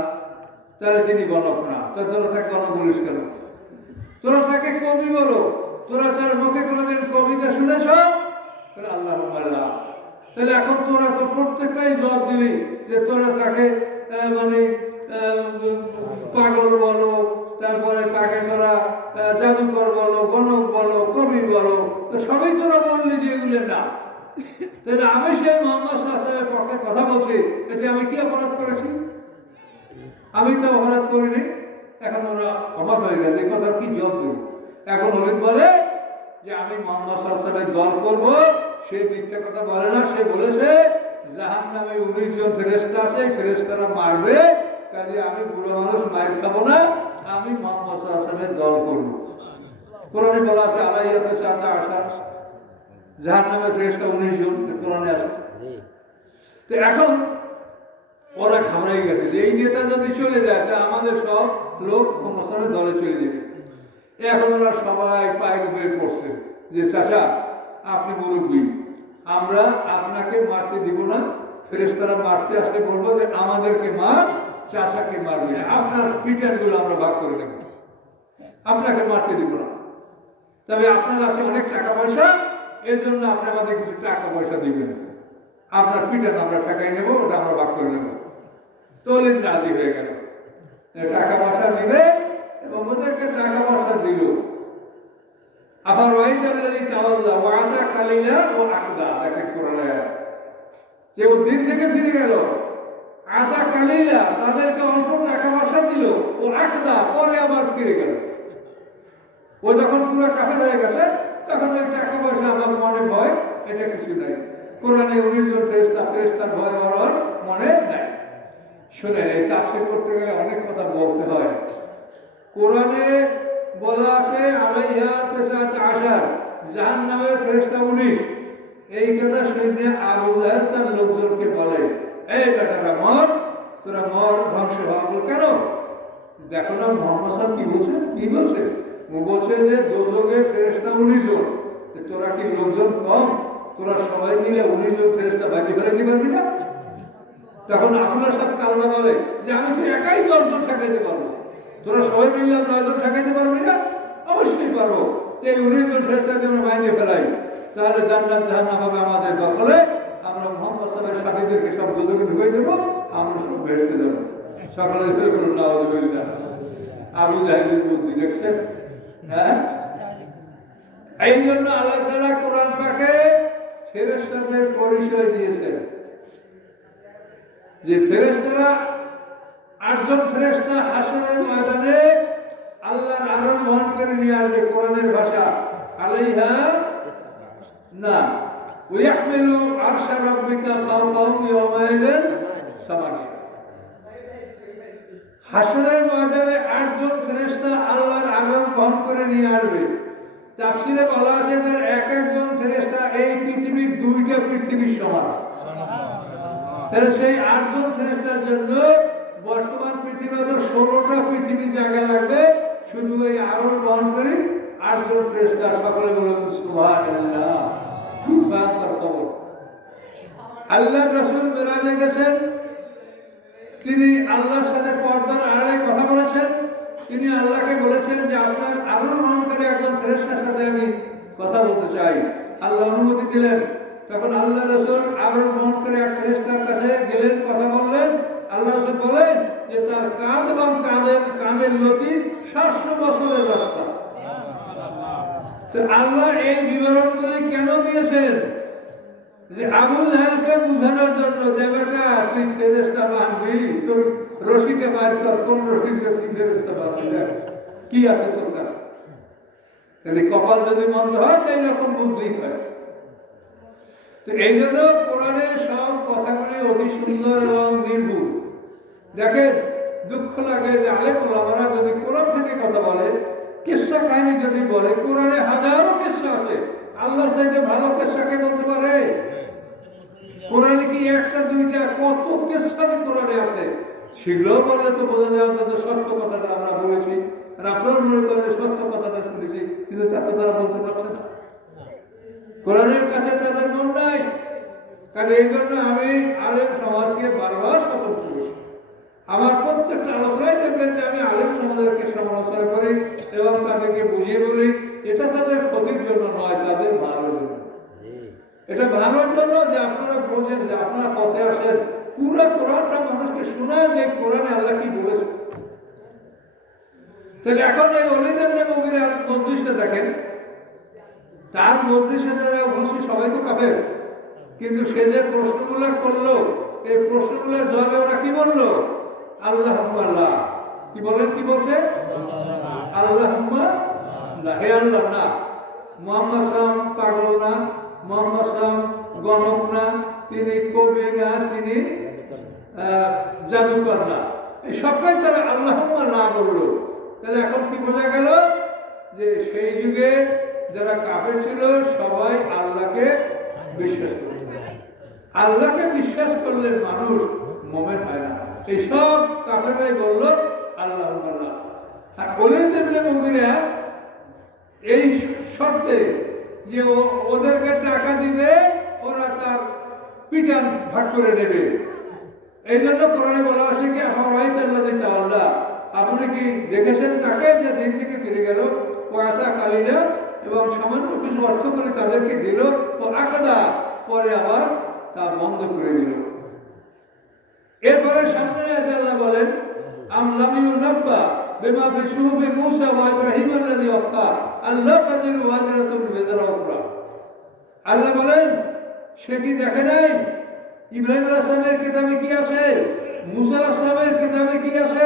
তাহলে তিনি গণক না। তাহলে তোরা তাকে গণক বলিস কেন? তোরা তাকে কবি বলো। তোরা তার মুখে কোনোদিন কবিতা শুনেছ? আল্লাহুম্মা লা। তাহলে এখন তোরা তো প্রত্যেকটাই জবাব দিলি যে তোরা তাকে মানে পাগল বলো, তারপরে তাকে তোরা জাদুকর বলো, গণক বলো, কবি বলো, তো সবই তোরা বললি যে এগুলো না। তাহলে আমি সেই মুহাম্মদ সাল্লাল্লাহু আলাইহি ওয়াসাল্লামের পক্ষে কথা বলছি, এতে আমি কি অপরাধ করেছি? আমি তো অপরাধ করিনি। এখন ওরা অবাক হয়ে গেল, এই কথা কি জবাব দেব? এখন অলিদ বলে যে আমি মুহাম্মদ সাল্লাল্লাহু আলাইহি ওয়াসাল্লামের দল করব। সে মিথ্যা কথা বলে না, সে বলেছে জাহান্নামে 19 জন ফেরেশতা আছে, ফেরেশতারা মারবে, কাজে আমি বুড়ো মানুষ মার খাবো না, আমি মুহাম্মদ সাল্লাল্লাহু আলাইহি ওয়াসাল্লামের দল করব। কোরআনে বলা আছে আলাইয়াতে সাতা আশা, জাহান্নামে ফেরেশতা 19 জন, কোরআনে আছে। তো এখন ওরা ঘাবড়াই গেছে যে এই নেতা যদি চলে যায় তা আমাদের সব লোক মুহাম্মদের দলে চলে যাবে। এখন ওরা সবাই পায়ের উপরে পড়ছে যে চাচা আপনি মুরব্বী, আমরা আপনাকে মারতে দিব না, ফেরেশতারা মারতে আসলে বলবো যে আমাদেরকে মার, চাচাকে মারবে না, আপনার পিটানগুলো আমরা ভাগ করে নেব, আপনাকে মারতে দিব না। তবে আপনার আছে অনেক টাকা পয়সা, এর জন্য আপনি আমাদের কিছু টাকা পয়সা দিবেন, আপনার পিটান আমরা ঠেকাই নেবো, ওটা আমরা ভাগ করে নেব। তো রাজি হয়ে গেল, টাকা পয়সা দিবে এবং ওদেরকে টাকা পয়সা দিল। আবার ওয়াইদাল্লাযী তাওয়াল্লা ওয়া আতা কালিলা ও আকদা, দেখেন কোরআনে যে ও দিন থেকে ফিরে গেল, আতা কালিলা তাদেরকে অল্প টাকা পয়সা দিল, ও আকদা পরে আবার ফিরে গেল। ও যখন পুরো কাফের হয়ে গেছে তখন ওই টাকা পয়সা আমার মনে ভয় এটা কিছু নাই। কোরআনে 19 জন ফেরেশতার ভয় ওর মনে নাই। শুনেন, এই তাফসীর করতে গেলে অনেক কথা বলতে হয়। কোরআনে বলা আছে আলাইহা তাসাত আশার, জাহান্নামের ফেরেশতা 19। এই কথা শুনে আবু জাহেল তার লোকজনকে বলে, এই বেটারা মর, তোরা মর, ধ্বংস হওয়া। কেন? দেখো না মুহাম্মদ সাল্লাল্লাহু কি বলছে, কি বলছে? ও বলছে যে দোজখে ফেরেশতা 19 জন, তোরা কি লোকজন কম? তোরা সবাই মিলে 19 জন ফেরেশতা বাজি ফেলাইতে পারবি না? তখন আবুল আসাদ কালনা বলে যে আমি তো একাই 10 জন ঠেকাইতে পারবো, তোরা সবাই মিলে 9 জন ঠেকাইতে পারবি না? অবশ্যই পারবো। এই 19 জন ফেরেশতা যদি বাইরে ফেলাই তাহলে জান্নাত জাহান্নাম হবে আমাদের দখলে, আমরা মুহাম্মদ সাল্লাল্লাহু আলাইহি ওয়াসাল্লামের সাথীদেরকে সব দোজখে ঢুকাই দেবো, আমরা সব বেহেশতে যাবো। সকালে বলুন নাউযুবিল্লাহ। আবু জাহেলের বুদ্ধি দেখছেন? হ্যাঁ, এই জন্য আল্লাহ তাআলা কোরআন পাকে ফেরেশতাদের পরিচয় দিয়েছেন যে ফেরেশতারা 8 জন ফেরেশতা হাশরের ময়দানে আল্লাহর আরশ বহন করে নিয়ে আসবে। কোরআনের ভাষা আলাইহা না ওয়াহমিলু আরশা রাব্বিকা ফাওকাহুম ইয়াওমাইযিন সামানিয়া। হাশরের ময়দানে 8 জন ফেরেশতা আল্লাহর আরশ বহন করে নিয়ে আসবে। তাফসীরে বলা আছে যে এক একজন ফেরেশতা এই পৃথিবীর 2টা পৃথিবীর সমান। তাহলে সেই 8 জন ফেরেশতার জন্য বর্তমান পৃথিবীতে 16টা পৃথিবী জায়গা লাগবে, শুধু এই আরশ বহন করে 8 জন ফেরেশতা। সকলে বলুন সুবহানাল্লাহ। তার খবর আল্লাহ রাসূল মেরাজে গেছেন, তিনি আল্লাহর সাথে পর্দার আড়ালে কথা বলেছেন। তিনি আল্লাহকে বলেছেন যে আপনার আরশ বহন করে একজন ফেরেশতার সাথে আমি কথা বলতে চাই। আল্লাহ অনুমতি দিলেন। তখন আল্লাহ রাসূল আরশ বহন করে এক ফেরেশতার কাছে গেলেন, কথা বললেন। আল্লাহ রাসূল বলেন যে তার কাঁধ এবং কানের লতি 700 বছরের রাস্তা। আল্লাহ এই বিবরণগুলি কেন দিয়েছেন? যে আবু জাহেলকে বুঝানোর জন্য যে বেটা তুই ফেরেশতা মানবি, তোর রশিটা বার কর, কোন রশিটা তুই ফেরেশতা মানবি না, কি আছে তোর কাছে? তাহলে কপাল যদি মন্দ হয় তো এইরকম বুদ্ধি হয়। তো এই জন্য কোরআনের সব কথাগুলি অতি সুন্দর এবং নির্ভুল। দেখেন, দুঃখ লাগে যে আলেম ওলামারা যদি কোরআন থেকে কথা বলে, কিসসা কাহিনী যদি বলে, কোরআনে হাজারো কিসসা আছে, আল্লাহর চাইতে ভালো কেসাকে বলতে পারে? কোরআনে কি একটা দুইটা কত কেসাতে কোরআনে আছে, সেগুলো বললে তো বোঝা যায় যে সত্য কথাটা আমরা বলেছি, আর আপনারা মনে করেন সত্য কথাটা শুনেছি, কিন্তু তা তো তারা বলতে পারছে না। কোরআনের কাছে তাদের মন নাই। কাজে এই জন্য আমি আলেম সমাজকে বারবার সতর্ক করছি। আমার প্রত্যেকটা আলোচনায় দেখবেন যে আমি আলেম সমাজকে সমালোচনা করি এবং তাদেরকে বুঝিয়ে বলি এটা তাদের ক্ষতির জন্য নয়, তাদের ভালোর জন্য। এটা ভালোর জন্য যে আপনারা বোঝেন, যে আপনারা পথে আসেন, পুরো কোরআনটা মানুষকে শোনায় যে কোরআনে আল্লাহ কি বলেছে। তাহলে এখন এই ওলীদ ইবনে মুগীরার মজলিসটা দেখেন, তার মজলিসে যারা উপস্থিত সবাই তো কাফের, কিন্তু সে যে প্রশ্নগুলো করলো, এই প্রশ্নগুলোর জবাবে ওরা কি বললো? আল্লাহ আল্লাহ। কি বলেন? কি বলছে? আল্লাহ হে আল্লাহ না, মুহাম্মদ সাল্লাম পাগল না, মুহাম্মদ সাল্লাম গণক না, তিনি কবি না, তিনি জাদুকর না, এই সবটাই তারা আল্লাহ না বললো। তাহলে এখন কি বোঝা গেল? যে সেই যুগে যারা কাফের ছিল সবাই আল্লাহকে বিশ্বাস করত। আল্লাহকে বিশ্বাস করলে মানুষ মুমিন হয় না। এই সব কাফেররাই বলল আল্লাহ আল্লাহ। আর ওলীদ ইবনে মুগীরা এই শর্তে যে ওদেরকে টাকা দিবে, ওরা তার পিটান ভাগ করে নেবে। এই জন্য কোরআনে বলা আছে কি আল্লাহ, আপনি কি দেখেছেন তাকে যে দিন থেকে ফিরে গেল, ও আতা কালিনা, এবং সামান্য কিছু অর্থ করে তাদেরকে দিল, ও আকাদা, পরে আবার তা বন্ধ করে দিল। এরপরে সামনে আল্লাহ বলেন আমলামিউ নাব্বা বিমা ফি সুহুফি মূসা ওয়া ইব্রাহিম আল্লাযী ওয়াফা আল্লাহ তাজিরু ওয়াজরাতুন বিযরা উখরা। আল্লাহ বলেন সে কি দেখে নাই ইব্রাহিম আলাইহিস সালামের কিতাবে কি আছে, মূসা আলাইহিস সালামের কিতাবে কি আছে?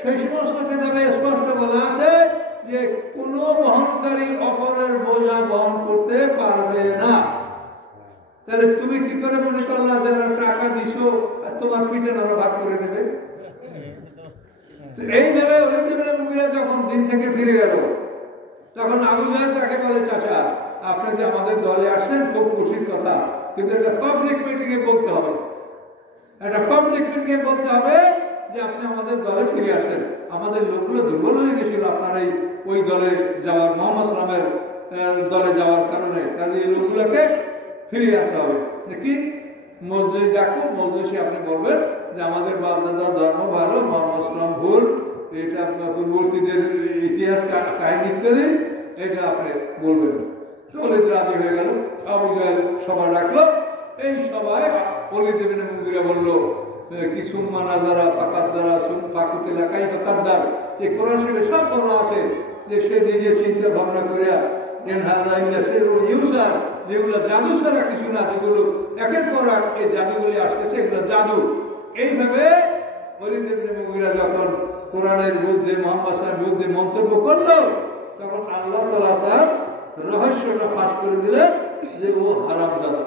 সেই সমস্ত কিতাবে স্পষ্ট বলা আছে যে কোনো বহনকারী অপরের বোঝা বহন করতে পারবে না। তাহলে তুমি কি করে মনে করলা যারা টাকা দিছো আর তোমার পিঠে নাড়া ভাগ করে নেবে? এইভাবে ওলীদ ইবনে মুগীরা যখন দিন থেকে ফিরে গেল, তখন আবু জাহেল তাকে বলে, চাচা আপনি যে আমাদের দলে আসেন খুব খুশির কথা, কিন্তু একটা পাবলিক মিটিংয়ে বলতে হবে, একটা পাবলিক মিটিংয়ে বলতে হবে যে আপনি আমাদের দলে ফিরে আসেন। আমাদের লোকগুলো দুর্বল হয়ে গেছিল আপনার ওই দলে যাওয়ার, মুহাম্মদ সাল্লামের দলে যাওয়ার কারণে। কারণ এই লোকগুলোকে ফিরিয়ে আনতে হবে। কি মজলিস ডাকুন, মজলিসে আপনি বলবেন যে আমাদের বাপ দাদা ধর্ম ভালো, মুহাম্মদ সাল্লাম ভুল, এটা পূর্ববর্তীদের ইতিহাস কাহিনী ইত্যাদি, এটা আপনি বলবেন। ওলীদ রাজি হয়ে গেল, আবু জাহেল সভা ডাকলো। এই সভায় ওলীদ ইবনে মুগীরা বলল কি সুম্মা নাযারা ফাকাদ্দারা ফাকুতিলা কাইফা কাদ্দার। এই কোরআন শরীফে সব বলা আছে যে সে নিজে চিন্তা ভাবনা করিয়া যেগুলো জাদু ছাড়া কিছু না, যেগুলো একের পর এক এই জাদুগুলি আসতেছে এগুলো জাদু। এইভাবে ওলীদ ইবনে মুগীরা যখন কোরআনের বিরুদ্ধে, মুহাম্মদ সাল্লাল্লাহু বিরুদ্ধে মন্তব্য করলো, তখন আল্লাহ তাআলা তার রহস্যটা ফাঁস করে দিলেন যে ও হারামজাদা,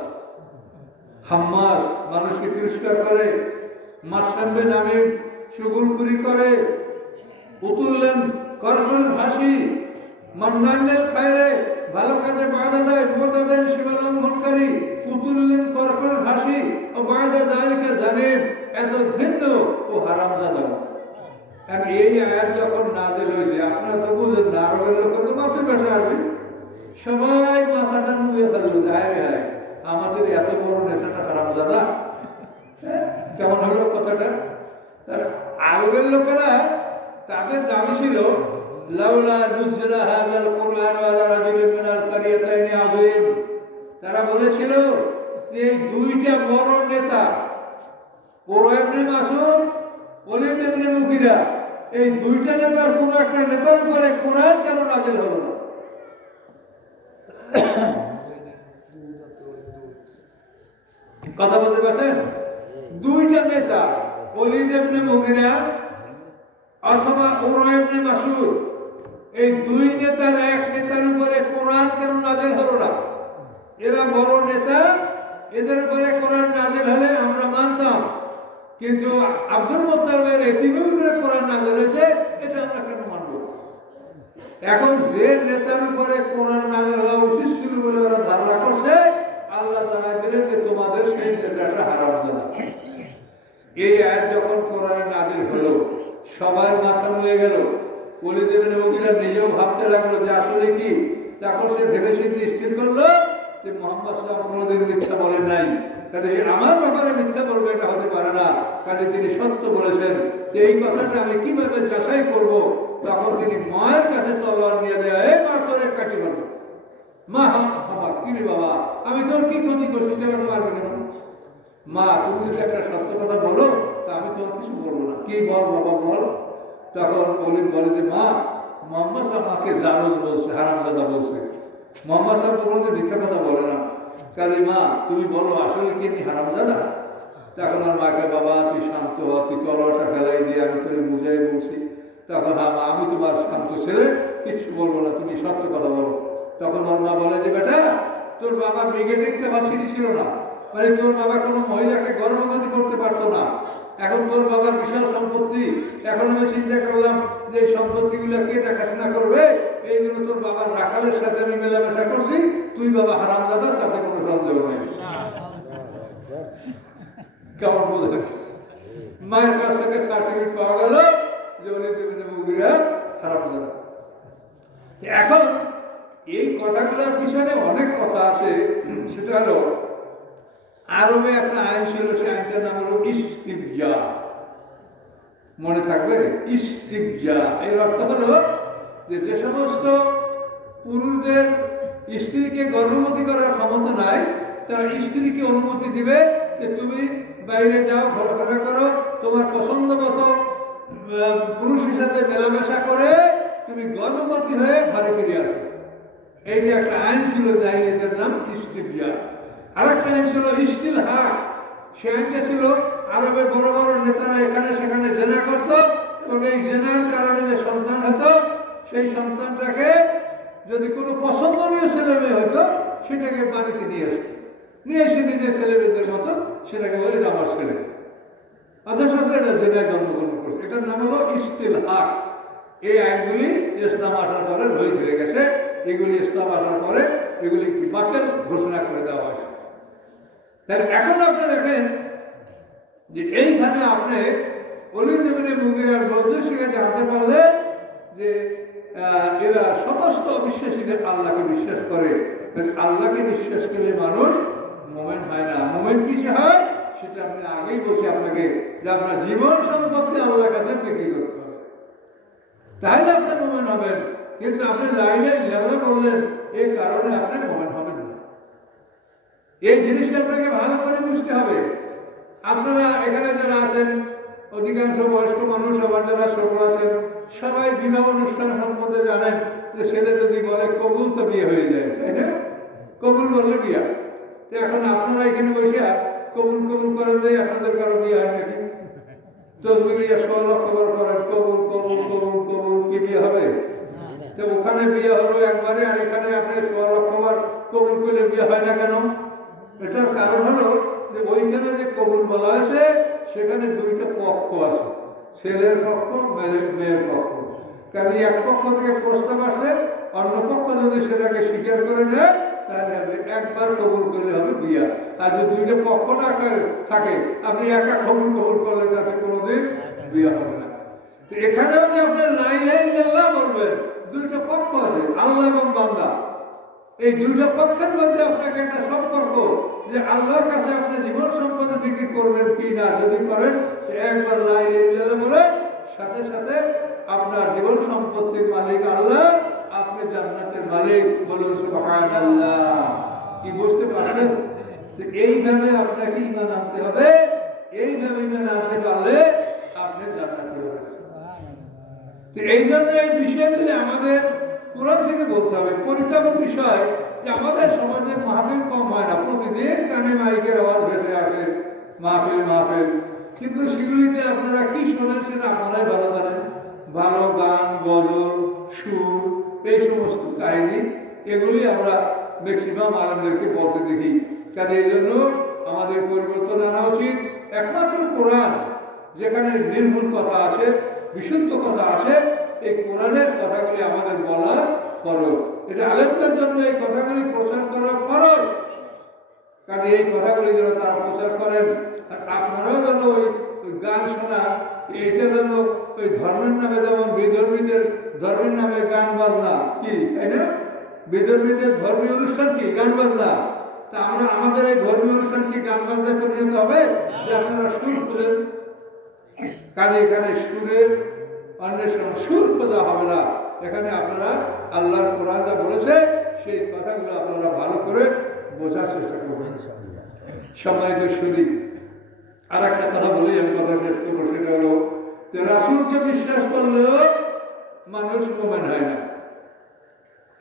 হাম্মাস, মানুষকে তিরস্কার করে, মাসলাম্বে নামে চুগলখুরি করে, উতুল্লেন কর্মের হাসি, মান্নানের খায়রে, ভালো কাজে বাধা দেয়, মোটা দেয়, সীমালঙ্ঘনকারী, উতুল্লেন কর্মের হাসি ও বাধা জালিকা জানেন, এত ভিন্ন ও হারামজাদা। আর এই আয়াত যখন নাযিল হয়েছে, আপনারা তো বুঝেন না, আরবের লোক তো মাতৃভাষা আরবি, সবাই মাথাটা নুয়ে ফেলল, হায় হায় আমাদের এত বড় নেতাটা হারামজাদা। কেমন হলো কথাটা? আরবের লোকেরা তাদের দাবি ছিল লাউলা নুজিলা হাযাল কুরআন আলা রাজুলিন মিনাল কারিয়াতাইনি আযীম। তারা বলেছিল যে এই দুইটা বড় নেতা, উরওয়া ইবনে মাসউদ, ওলীদ ইবনে মুগীরা, এই দুইটা নেতার কোন একটা নেতার উপরে কোরআন কেন নাযিল হলো না? কথা বলতে পারছেন? দুইটা নেতা, ওলীদ ইবনে মুগীরা অথবা উরওয়া ইবনে মাসউদ, এই দুই নেতার এক নেতার উপরে কোরআন কেন নাযিল হলো না? এরা বড় নেতা, এদের উপরে কোরআন নাযিল হলে আমরা মানতাম, কিন্তু আব্দুল মুত্তালিবের এতিমের উপরে কোরআন নাযিল হয়েছে, এটা আমরা কেন মানব? এখন যে নেতার উপরে কোরআন নাযিল হওয়া উচিত ছিল বলে ওরা ধারণা করছে, আল্লাহ জানাই দিলেন যে তোমাদের সেই নেতাটা হারামজাদা। এই আয়াত যখন কোরআনে নাযিল হলো, সবার মাথা নুয়ে গেল। ওলীদ ইবনে মুগীরা নিজেও ভাবতে লাগলো যে আসলে কি। তখন সে ভেবে চিন্তে স্থির করলো যে মুহাম্মদ সাল্লাল্লাহু আলাইহি ওয়াসাল্লাম কোনোদিন মিথ্যা বলেন নাই, কাজে আমার ব্যাপারে মিথ্যা বলবে এটা হতে পারে না, কাজে তিনি সত্য বলেছেন। এই কথাটা আমি কিভাবে যাচাই করব? তখন তিনি মায়ের কাছে তলোয়ার নিয়ে দেয়, এই মা তোরে কাটি মারবো। মা আমার কি রে বাবা, আমি তোর কি ক্ষতি করছি, তুই আমাকে মারবি কেন? মা তুমি যদি একটা সত্য কথা বলো তা আমি তোমার কিছু বলবো না। কি বল বাবা বল। তখন ওলীদ বলে যে মা, মুহাম্মদ সাহেব আমাকে জারজ বলছে, হারামজাদা বলছে। মুহাম্মদ সাহেব তো কোনোদিন মিথ্যা কথা বলে না, কাজে মা তুমি বলো আসলে কি আমি হারামজাদা? তখন আর মাকে, বাবা তুই শান্ত হ, তুই তলোয়ারটা ফেলাই দিয়ে আমি তোর বুঝাই বলছি। তখন হ্যাঁ মা আমি তোমার শান্ত ছেলে, কিচ্ছু বলবো না, তুমি সত্য কথা বলো। তখন ওর মা বলে যে বেটা, তোর বাবা ব্রিগেডিং ক্যাপাসিটি ছিল না, মানে তোর বাবা কোনো মহিলাকে গর্ভবতী করতে পারতো না। এখন তোর বাবার বিশাল সম্পত্তি, এখন আমি চিন্তা করলাম যে এই সম্পত্তিগুলো কে দেখাশোনা করবে, এইগুলো তোর বাবার রাখালের সাথে আমি মেলামেশা করছি, তুই বাবা হারামজাদা, তাতে কোনো সন্দেহ নেই। কেমন বোঝা? মায়ের কাছ থেকে সার্টিফিকেট পাওয়া গেল যে ওলীদ ইবনে মুগীরা হারামজাদা। এখন এই কথাগুলোর পিছনে অনেক কথা আছে। সেটা হলো আরবে একটা আইন ছিল, সেই আইনটার নাম হলো ইস্তিবজা। মনে থাকবে? ইস্তিবজা এর অর্থ হলো যে সমস্ত পুরুষদের স্ত্রীকে গর্ভবতী করার ক্ষমতা নাই, তারা স্ত্রীকে অনুমতি দিবে যে তুমি বাইরে যাও, ঘোরাফেরা করো, তোমার পছন্দ মতো পুরুষের সাথে মেলামেশা করে তুমি গর্ভবতী হয়ে ঘরে ফিরে আসো। এইটা একটা আইন ছিল, জাহিলিয়াতের নাম ইস্তিবজা। আর একটা আইন ছিল ইস্তিলহাক। সে আইনটা ছিল আরবে বড় বড় নেতারা এখানে সেখানে জেনা করত, এবং এই জেনার কারণে যে সন্তান হতো, সেই সন্তানটাকে যদি কোনো পছন্দনীয় ছেলে মেয়ে হতো সেটাকে বাড়িতে নিয়ে আসতো, নিয়ে এসে নিজের ছেলে মেয়েদের মতো সেটাকে বলে এটা আমার ছেলে, অথচ এটা জেনায় জন্মগ্রহণ করছে। এটার নাম হলো ইস্তিলহাক। এই আইনগুলি ইসলাম আসার পরে রয়ে ফিরে গেছে। এগুলি ইসলাম আসার পরে এগুলি কি বাতিল ঘোষণা করে দেওয়া হয়েছে। তাহলে এখন আপনি দেখেন যে এইখানে আপনি ওলীদ ইবনে মুগীরার বন্ধু সেখানে জানতে পারলেন যে এরা সমস্ত অবিশ্বাসীদের আল্লাহকে বিশ্বাস করে। আল্লাহকে বিশ্বাস করলে মানুষ মুমিন হয় না। মুমিন কিসে হয় সেটা আমি আগেই বলছি আপনাকে, যে আপনার জীবন সম্পত্তি আল্লাহর কাছে বিক্রি করতে হবে, তাহলে আপনি মুমিন হবেন। কিন্তু আপনি লাইনে লেলা বললেন, এই কারণে আপনি মুমিন হবেন না। এই জিনিসটা আপনাকে ভালো করে বুঝতে হবে। আপনারা এখানে যারা আছেন, অধিকাংশ বয়স্ক মানুষ, আবার যারা ছোট আছেন, সবাই বিবাহ অনুষ্ঠান সম্বন্ধে জানেন যে ছেলে যদি বলে কবুল তো বিয়ে হয়ে যায়, তাই না? কবুল বললে বিয়া। তো এখন আপনারা এখানে বসে কবুল কবুল করেন দেয়, আপনাদের কারো বিয়ে হয় নাকি? তসবিলিয়া 100 লক্ষ বার করেন কবুল কবুল কবুল কবুল, কি বিয়ে হবে? তো ওখানে বিয়ে হলো একবারে, আর এখানে আপনি 100 লক্ষ বার কবুল করলে বিয়ে হয় না কেন? এটার কারণ হলো যে ওইখানে যে কবুল বলা হয়েছে সেখানে দুইটা পক্ষ আছে, ছেলের পক্ষ, মেয়ের পক্ষ। কাজে এক পক্ষ থেকে প্রস্তাব আসে, অন্য পক্ষ যদি সেটাকে স্বীকার করে নেয় তাহলে একবার কবুল করলে হবে বিয়া। আর যদি দুইটা পক্ষ না থাকে, আপনি একা কবুল কবুল করলে তাতে কোনোদিন বিয়া হবে না। তো এখানেও যে আপনার লা ইলাহা ইল্লাল্লাহ বলবেন, দুইটা পক্ষ আছে, আল্লাহ এবং বান্দা। এই দুইটা পক্ষের মধ্যে আপনাকে একটা সম্পর্ক, যে আল্লাহর কাছে আপনি জীবন সম্পত্তি বিক্রি করবেন কি না। যদি করেন একবার লা ইলাহা ইল্লাল্লাহ বলেন, সাথে সাথে আপনার জীবন সম্পত্তির মালিক আল্লাহ, আপনি জান্নাতের মালিক। বলুন সুবহানাল্লাহ। কি বুঝতে পারছেন? এইভাবে আপনাকে ঈমান আনতে হবে। এইভাবে ঈমান আনতে পারলে আপনি জান্নাতি হবেন। এই জন্য এই বিষয়গুলি আমাদের কোরআন থেকে বলতে হবে। পরিতাপের বিষয় যে আমাদের সমাজে মাহফিল কম হয় না, প্রতিদিন কানে মাইকের আওয়াজ ভেসে আসে, মাহফিল মাহফিল। কিন্তু সেগুলিতে আপনারা কি শোনেন সেটা আপনারাই ভালো জানেন। ভালো গান, গজল, সুর, এই সমস্ত কাহিনী, এগুলি আমরা ম্যাক্সিমাম আলেমদেরকে বলতে দেখি। কাজে এই জন্য আমাদের পরিবর্তন আনা উচিত। একমাত্র কোরআন যেখানে নির্ভুল কথা আছে, বিশুদ্ধ কথা আছে, এই কোরআনের কথাগুলি আমাদের বলা ফরজ। এটা আলেমদের জন্য এই কথাগুলি প্রচার করা ফরজ। কাজে এই কথাগুলি যেন তারা প্রচার করেন। আর আপনারাও যেন ওই গান শোনা, এটা যেন ওই ধর্মের নামে, যেমন বিধর্মীদের ধর্মের নামে গান বাজনা কি, তাই না? বিধর্মীদের ধর্মীয় অনুষ্ঠান কি? গান বাজনা। তা আমরা আমাদের এই ধর্মীয় অনুষ্ঠান কি গান বাজনায় পরিণত হবে? যে আপনারা সুর খুঁজেন, কাজে এখানে সুরের অন্বেষণ, সুর খোঁজা হবে না। এখানে আপনারা আল্লাহর কোরআন যা বলেছে সেই কথাগুলো আপনারা ভালো করে বোঝার চেষ্টা করবেন। সম্মানিত সুদী, আর একটা কথা বলি, আমি কথা শেষ করবো। সেটা হলো যে রাসূলকে বিশ্বাস করলেও মানুষ মুমিন হয় না।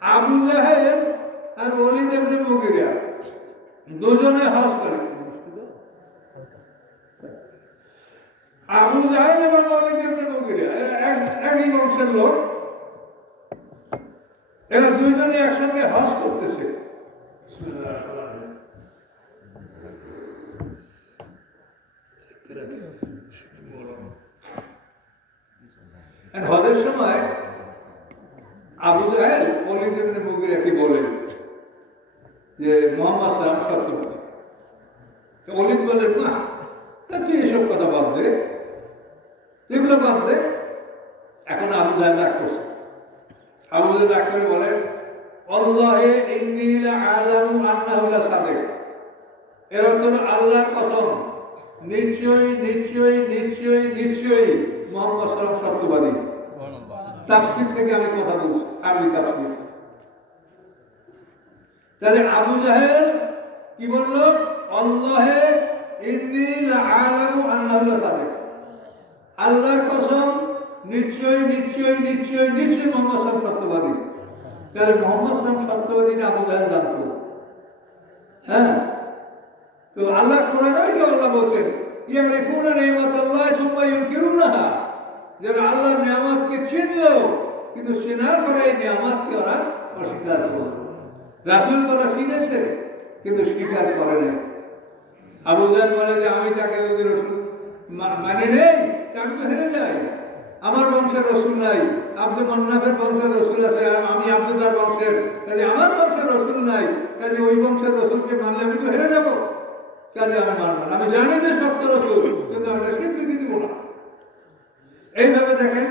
আবু জাহেল আর ওলীদ ইবনে মুগীরা দুজনে হজ করে। আবু জাহেল এবং ওলীদ ইবনে মুগীরা একই বংশের লোক। এরা দুইজনে একসঙ্গে হজ করতেছে। হজের সময় আবু জাহেল ওলীদ ইবনে মুগীরাকে বলেন যে মুহাম্মদ সাল্লাল্লাহু আলাইহি ওয়াসাল্লাম সত্যবাদী। ওলীদ বলেন, না তুই এসব কথা বাদ দে, এগুলো বাদ দে। এখন আবু জাহেল রাগ করছে। আবু জাহেল রাগ করে বলেন, আল্লাহে ইন্নী লাআলামু আন্নাহু লাসাদিক। এর অর্থ হলো আল্লাহর কসম, নিশ্চয়ই নিশ্চয়ই নিশ্চয়ই নিশ্চয়ই মুহাম্মদ সাল্লাল্লাহু আলাইহি ওয়াসাল্লাম সত্যবাদী। তাফসীর থেকে আমি কথা বলছি, আরবি তাফসীর। তাহলে আবু জাহেল কি বলল? আল্লাহে ইন্নী লাআলামু আন্নাহু লাসাদিক, আল্লাহর কসম নিশ্চয়ই নিশ্চয়ই নিশ্চয়ই নিশ্চয়ই মুহাম্মদ সাল্লাল্লাহু আলাইহি ওয়াসাল্লাম সত্যবাদী। তাহলে মুহাম্মদ সাল্লাল্লাহু আলাইহি ওয়াসাল্লাম সত্যবাদী না আবু জাহেল জানতো? হ্যাঁ, তো আল্লাহ কোরআনে এটা আল্লাহ বলেন, ইয়ারিফুনা নি'মাতাল্লাহি সুম্মা ইউনকিরুনাহা, যারা আল্লাহর নিয়ামতকে চিনলো কিন্তু চেনার পরে এই নিয়ামতকে ওরা অস্বীকার করলো। রাসূল তারা চিনেছে কিন্তু স্বীকার করে নাই। আবু জাহেল বলে যে আমি তাকে যদি রাসূল মানে নেই, আমি তো হেরে যাই। আমার বংশের রাসূল নাই, আব্দুল মান্নাফের বংশের রাসূল আছে, আর আমি আব্দুল্লাহর বংশের, কাজে আমার বংশের রাসূল নাই, কাজে ওই বংশের রাসূলকে মানলে আমি তো হেরে যাব। কাজে আমি মানব না। আমি জানি যে সত্য রাসূল, কিন্তু আমি স্বীকৃতি দিব না। এইভাবে দেখেন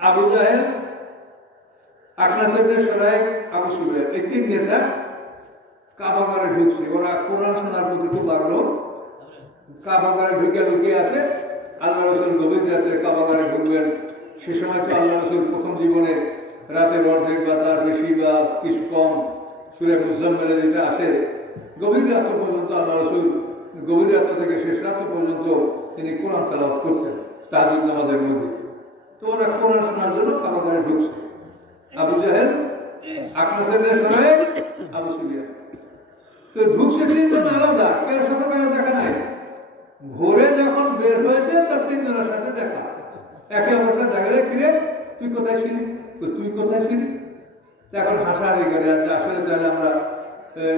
আবু জাহেল, আকনাস ইবনে শুরাইক, আবু সুফিয়ান, এই তিন নেতা কাবাগারে ঢুকছে। ওরা কোরআন শোনার প্রতি খুব আগ্রহ। কাবাগারে ঢুকে লুকিয়ে আছে। আল্লাহ রাসূল গভীর রাতে কাবাগারে ঢুকবেন। সে সময় তো আল্লাহ রাসূল প্রথম জীবনে রাতের অর্ধেক বা তার বেশি বা কিছু কম সূরা মুজাম্মিলে যেটা আসে, গভীর রাত পর্যন্ত আল্লাহ রাসূল গভীর রাত থেকে শেষ রাত পর্যন্ত তিনি কোরআন তেলাওয়াত করছেন তাহাজ্জুদ নামাজের মধ্যে। তো ওরা কোরআন শোনার জন্য কাবাগারে ঢুকছে। আবু জাহেল, আকনাস ইবনে শুরাইক, আবু সুফিয়ান। তো ঢুকছে তিনজন আলাদা, কেউ সাথে কারো দেখা নাই। ভোরে যখন বের হয়েছে তার তিনজনের সাথে দেখা, একে অপরকে দেখা যায়, কিরে তুই কোথায় ছিলি, তুই কোথায় ছিলি। এখন হাসাহাসি করে, আসলে তাহলে আমরা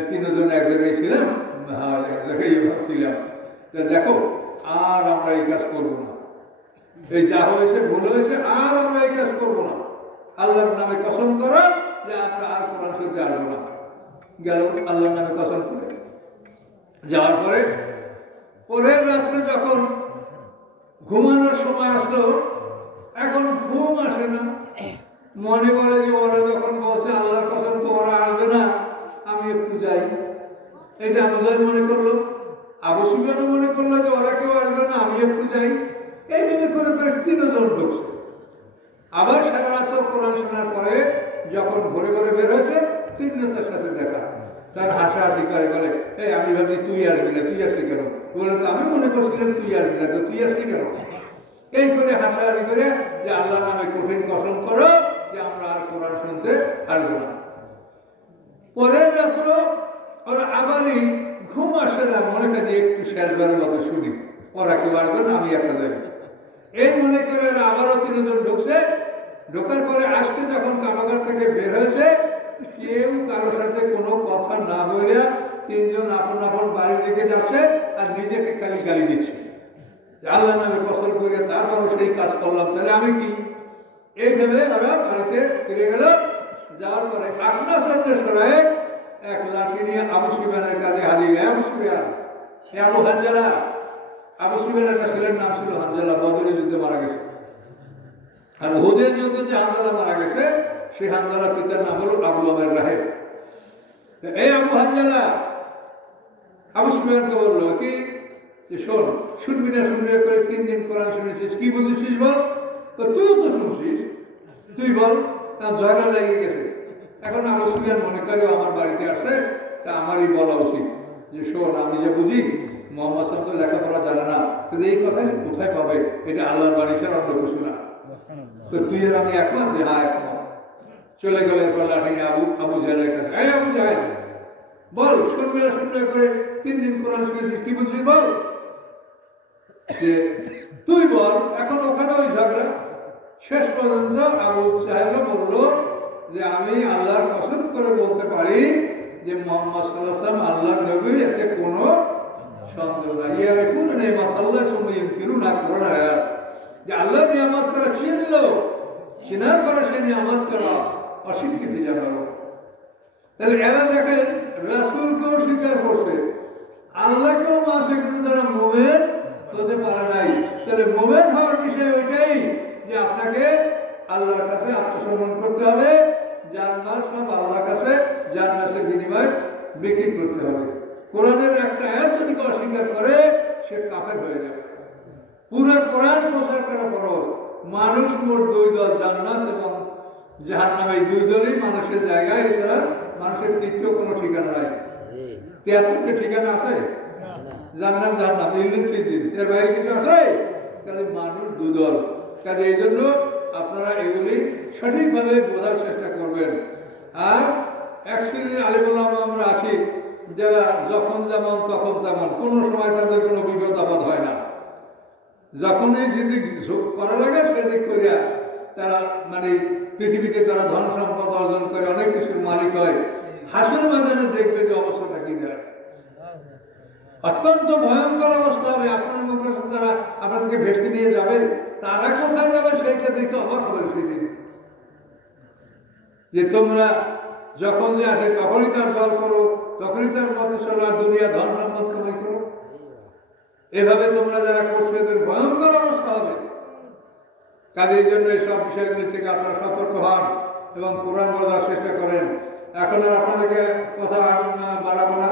তিনজন এক জায়গায় ছিলাম। হ্যাঁ, এক জায়গায় ছিলাম। দেখো আর আমরা এই কাজ করবো না, এই যা হয়েছে ভুল হয়েছে, আর আমরা এই কাজ করবো না। আল্লাহর নামে কসম করো যে আমরা আর কোরআন শুনতে আসবো না। গেল আল্লাহর নামে কসম করে। যাওয়ার পরে পরের রাত্রে যখন ঘুমানোর সময় আসলো, এখন ঘুম আসে না। মনে বলে যে ওরা যখন বলছে আল্লাহর কসম তো ওরা আসবে না, আমি একটু যাই। এটা আবু জাহেল মনে করলো, আবু সুফিয়ানও মনে করলো যে ওরা কেউ আসবে না, আমি একটু যাই। এইভাবে করে করে তিনজন ঢুকছে। আবার সারা রাত কোরআন শোনার পরে যখন ভোরে ভোরে বের হয়েছে, তিন নেতার সাথে দেখা। তার হাসাহাসি করে বলে, এই আমি ভাবি তুই আসবি না, তুই আসলি কেন? বলে তো আমি মনে করছিলাম তুই আসবি না, তো তুই আসলি কেন? এই করে হাসাহাসি করে যে আল্লাহর নামে কঠিন কসম করো যে আমরা আর কোরআন শুনতে আসবো না। পরের রাত্র ওরা আবারই ঘুম আসে না, মনে কাজে একটু শেষবারের মতো শুনি, ওরা কেউ আসবে না, আমি একটা যাই। এই মনে করে ওরা আবারও তিনজন ঢুকছে। ঢোকার পরে আজকে যখন কারাগার থেকে বের হয়েছে, কেউ কারোর সাথে কোনো কথা না বলে তিনজন আপন আপন বাড়ি রেখে যাচ্ছে আর নিজেকে খালি গালি দিচ্ছে। আল্লাহ নামে কসম করে তারপরও সেই কাজ করলাম, তাহলে আমি কি? এইভাবে ওরা বাড়িতে ফিরে গেল। যাওয়ার পরে আপনার সামনে সরাই এক লাঠি নিয়ে আবু সুফিয়ানের কাছে হারিয়ে গেল। আবু সুফিয়ান, আবু হানজালা। আবু সুফিয়ানের একটা ছেলের নাম ছিল হানজালা, বদরের যুদ্ধে মারা গেছে। আর উহুদের যুদ্ধে যে হানজালা মারা গেছে সেই হানজালার পিতার নাম হলো আবু আমের রাহেব। এই আবু হানজালা আবু সুফিয়ানকে বললো কি যে শোন, শুনবি না শুনবি করে 3 দিন কোরআন শুনেছিস, কি বুঝেছিস বল? তো তুইও তো শুনছিস, তুই বল। তার ঝগড়া লেগে গেছে। এখন আবু সুফিয়ান মনে করে আমার বাড়িতে আসে, তা আমারই বলা উচিত যে শোন, আমি যে বুঝি মোহাম্মদ সাহেব তো লেখাপড়া জানে না, কিন্তু এই কথাই কোথায় পাবে? এটা আল্লাহর বাড়ি ছাড়া অন্য কিছু না। তো তুই আর আমি একমত যে হ্যাঁ একমত। চলে গেল আবু জাহেলের কাছে। এই আবু জাহেল বল, শুনবে না শুনবে করে 3 দিন কোরআন শুনেছিস, কি বুঝছিস বল? যে তুই বল। এখন ওখানে ওই ঝগড়া। শেষ পর্যন্ত আবু জাহেল বলল যে আমি আল্লাহর কসম করে বলতে পারি যে মুহাম্মদ সাল্লাল্লাহু আলাইহি ওয়াসাল্লাম আল্লাহর নবী, এতে কোনো সন্দেহ নাই। ইয়ারকুন নিয়ামত আল্লাহ সুম্মা ইনকিরুনা করা, যে আল্লাহর নিয়ামত করা চিনল, চিনার পরে সেই নিয়ামত করা অস্বীকৃতি জানালো। তাহলে এরা দেখেন রাসূলকেও স্বীকার করছে, আল্লাহকেও মানছে, কিন্তু তারা মুমিন হতে পারে নাই। তাহলে মুমিন হওয়ার বিষয় ওইটাই যে আপনাকে আল্লাহর কাছে আত্মসমর্পণ করতে হবে, জান্নাত সব আল্লাহর কাছে জান্নাতের বিনিময়ে বিক্রি করতে হবে। কোরআনের একটা আয়াত যদি অস্বীকার করে সে কাফের হয়ে যাবে। পুরো কোরআন প্রচার করার পরও মানুষ মোট 2 দল, জান্নাত এবং জাহান্নাম, এই 2 দলই মানুষের জায়গায়, এছাড়া মানুষের তৃতীয় কোনো ঠিকানা নাই। 73টা ঠিকানা আছে, জান্নাত জাহান্নাম, ইলিন সিজিন, এর বাইরে কিছু আছে? কাজে মানুষ 2 দল। কাজে এই জন্য আপনারা এগুলি সঠিকভাবে বোঝার চেষ্টা করবেন। আর এক শ্রেণীর আলেম ওলামা আমরা আছি যারা যখন যেমন তখন তেমন, কোনো সময় তাদের কোনো বিপদ আপদ হয় না। যখনই যদি করা লাগে সেদিক করিয়া তারা মানে পৃথিবীতে তারা ধন সম্পদ অর্জন করে, অনেক কিছুর মালিক হয়। হাসর ময়দানে দেখবে যে অবস্থাটা কি দাঁড়ায়, অত্যন্ত ভয়ঙ্কর অবস্থা হবে। আপনার মুখে তারা আপনাদেরকে ভেসে নিয়ে যাবে, তারা কোথায় যাবে সেইটা দেখে অবাক হবে সেদিন। যে তোমরা যখন যে আসে তখনই তার দল করো, তখনই তার মতে চলো, আর দুনিয়া ধন সম্পদ কামাই করো। এভাবে তোমরা যারা করছো এদের ভয়ঙ্কর অবস্থা হবে। কাজের জন্য এইসব বিষয়গুলি থেকে আপনারা সতর্ক হন এবং কোরআন বোঝার চেষ্টা করেন। এখন আর আপনাদেরকে কথা বাড়াবো না।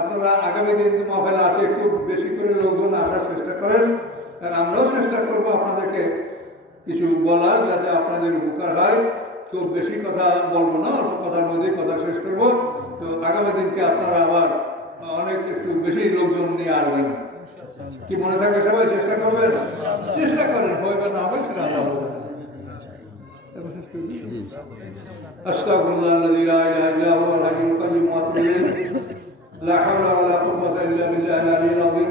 আপনারা আগামী দিন মাহফিলে আসে একটু বেশি করে লোকজন আসার চেষ্টা করেন, আর আমরাও চেষ্টা করবো আপনাদেরকে কিছু বলার, যাতে আপনাদের উপকার হয়। খুব বেশি কথা বলবো না, অল্প কথার মধ্যেই কথা শেষ করবো। তো আগামী দিনকে আপনারা আবার অনেক একটু বেশি লোকজন নিয়ে আসবেন। কি মনে থাকে সবাই? চেষ্টা করবেন, চেষ্টা করেন, হবে না হবে সেটা আস্তাগফিরুল্লাহাল্লাযী লা ইলাহা ইল্লা হুয়াল হাইয়ুল কাইয়্যুম ওয়া আতুবু ইলাইহি লা হাওলা ওয়া লা কুওয়াতা ইল্লা বিল্লাহিল আলিয়্যিল আযীম।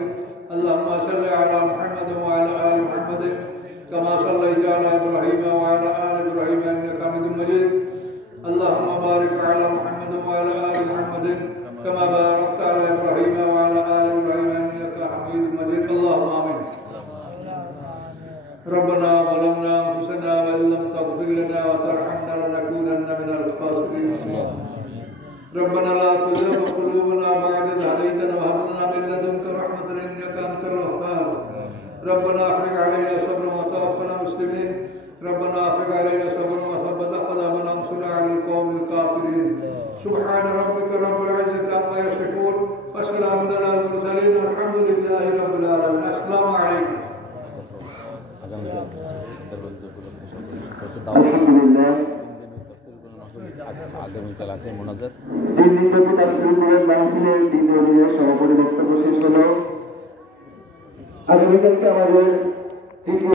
আল্লাহুম্মা সাল্লি আলা মুহাম্মাদ ওয়া আলা আলি মুহাম্মাদ কামা সাল্লাইতা আলা ইব্রাহিম ওয়া আলা আলি ইব্রাহিম ইন্নাকা হামিদুম মাজিদ। আল্লাহুম্মা বারিক আলা মুহাম্মাদ ওয়া আলা আলি মুহাম্মাদ কামা বারাকতা আলা ইব্রাহিম ওয়া আলা আলি ইব্রাহিম ইন্নাকা হামিদুম মাজিদ। আল্লাহুম্মা আমিন। ربنا ظلمنا أنفسنا وإن لم تغفر لنا وترحمنا لنكونن من الخاسرين. ربنا لا تزغ قلوبنا بعد إذ هديتنا وهب لنا من لدنك رحمة إنك أنت الوهاب. ربنا أفرغ علينا صبرا وتوفنا مسلمين. ربنا أفرغ علينا صبرا وثبت أقدامنا وانصرنا على القوم الكافرين. سبحان ربك رب العزة عما يصفون وسلام على المرسلين والحمد لله رب العالمين. السلام عليكم. আগামীকাল আছে মোনাজাত। 3 দিনব্যাপী তাফসীর মাহফিলের দ্বিতীয় দিনের সমাপনী বক্তব্য শেষ হলো। আগামীকালকে আমাদের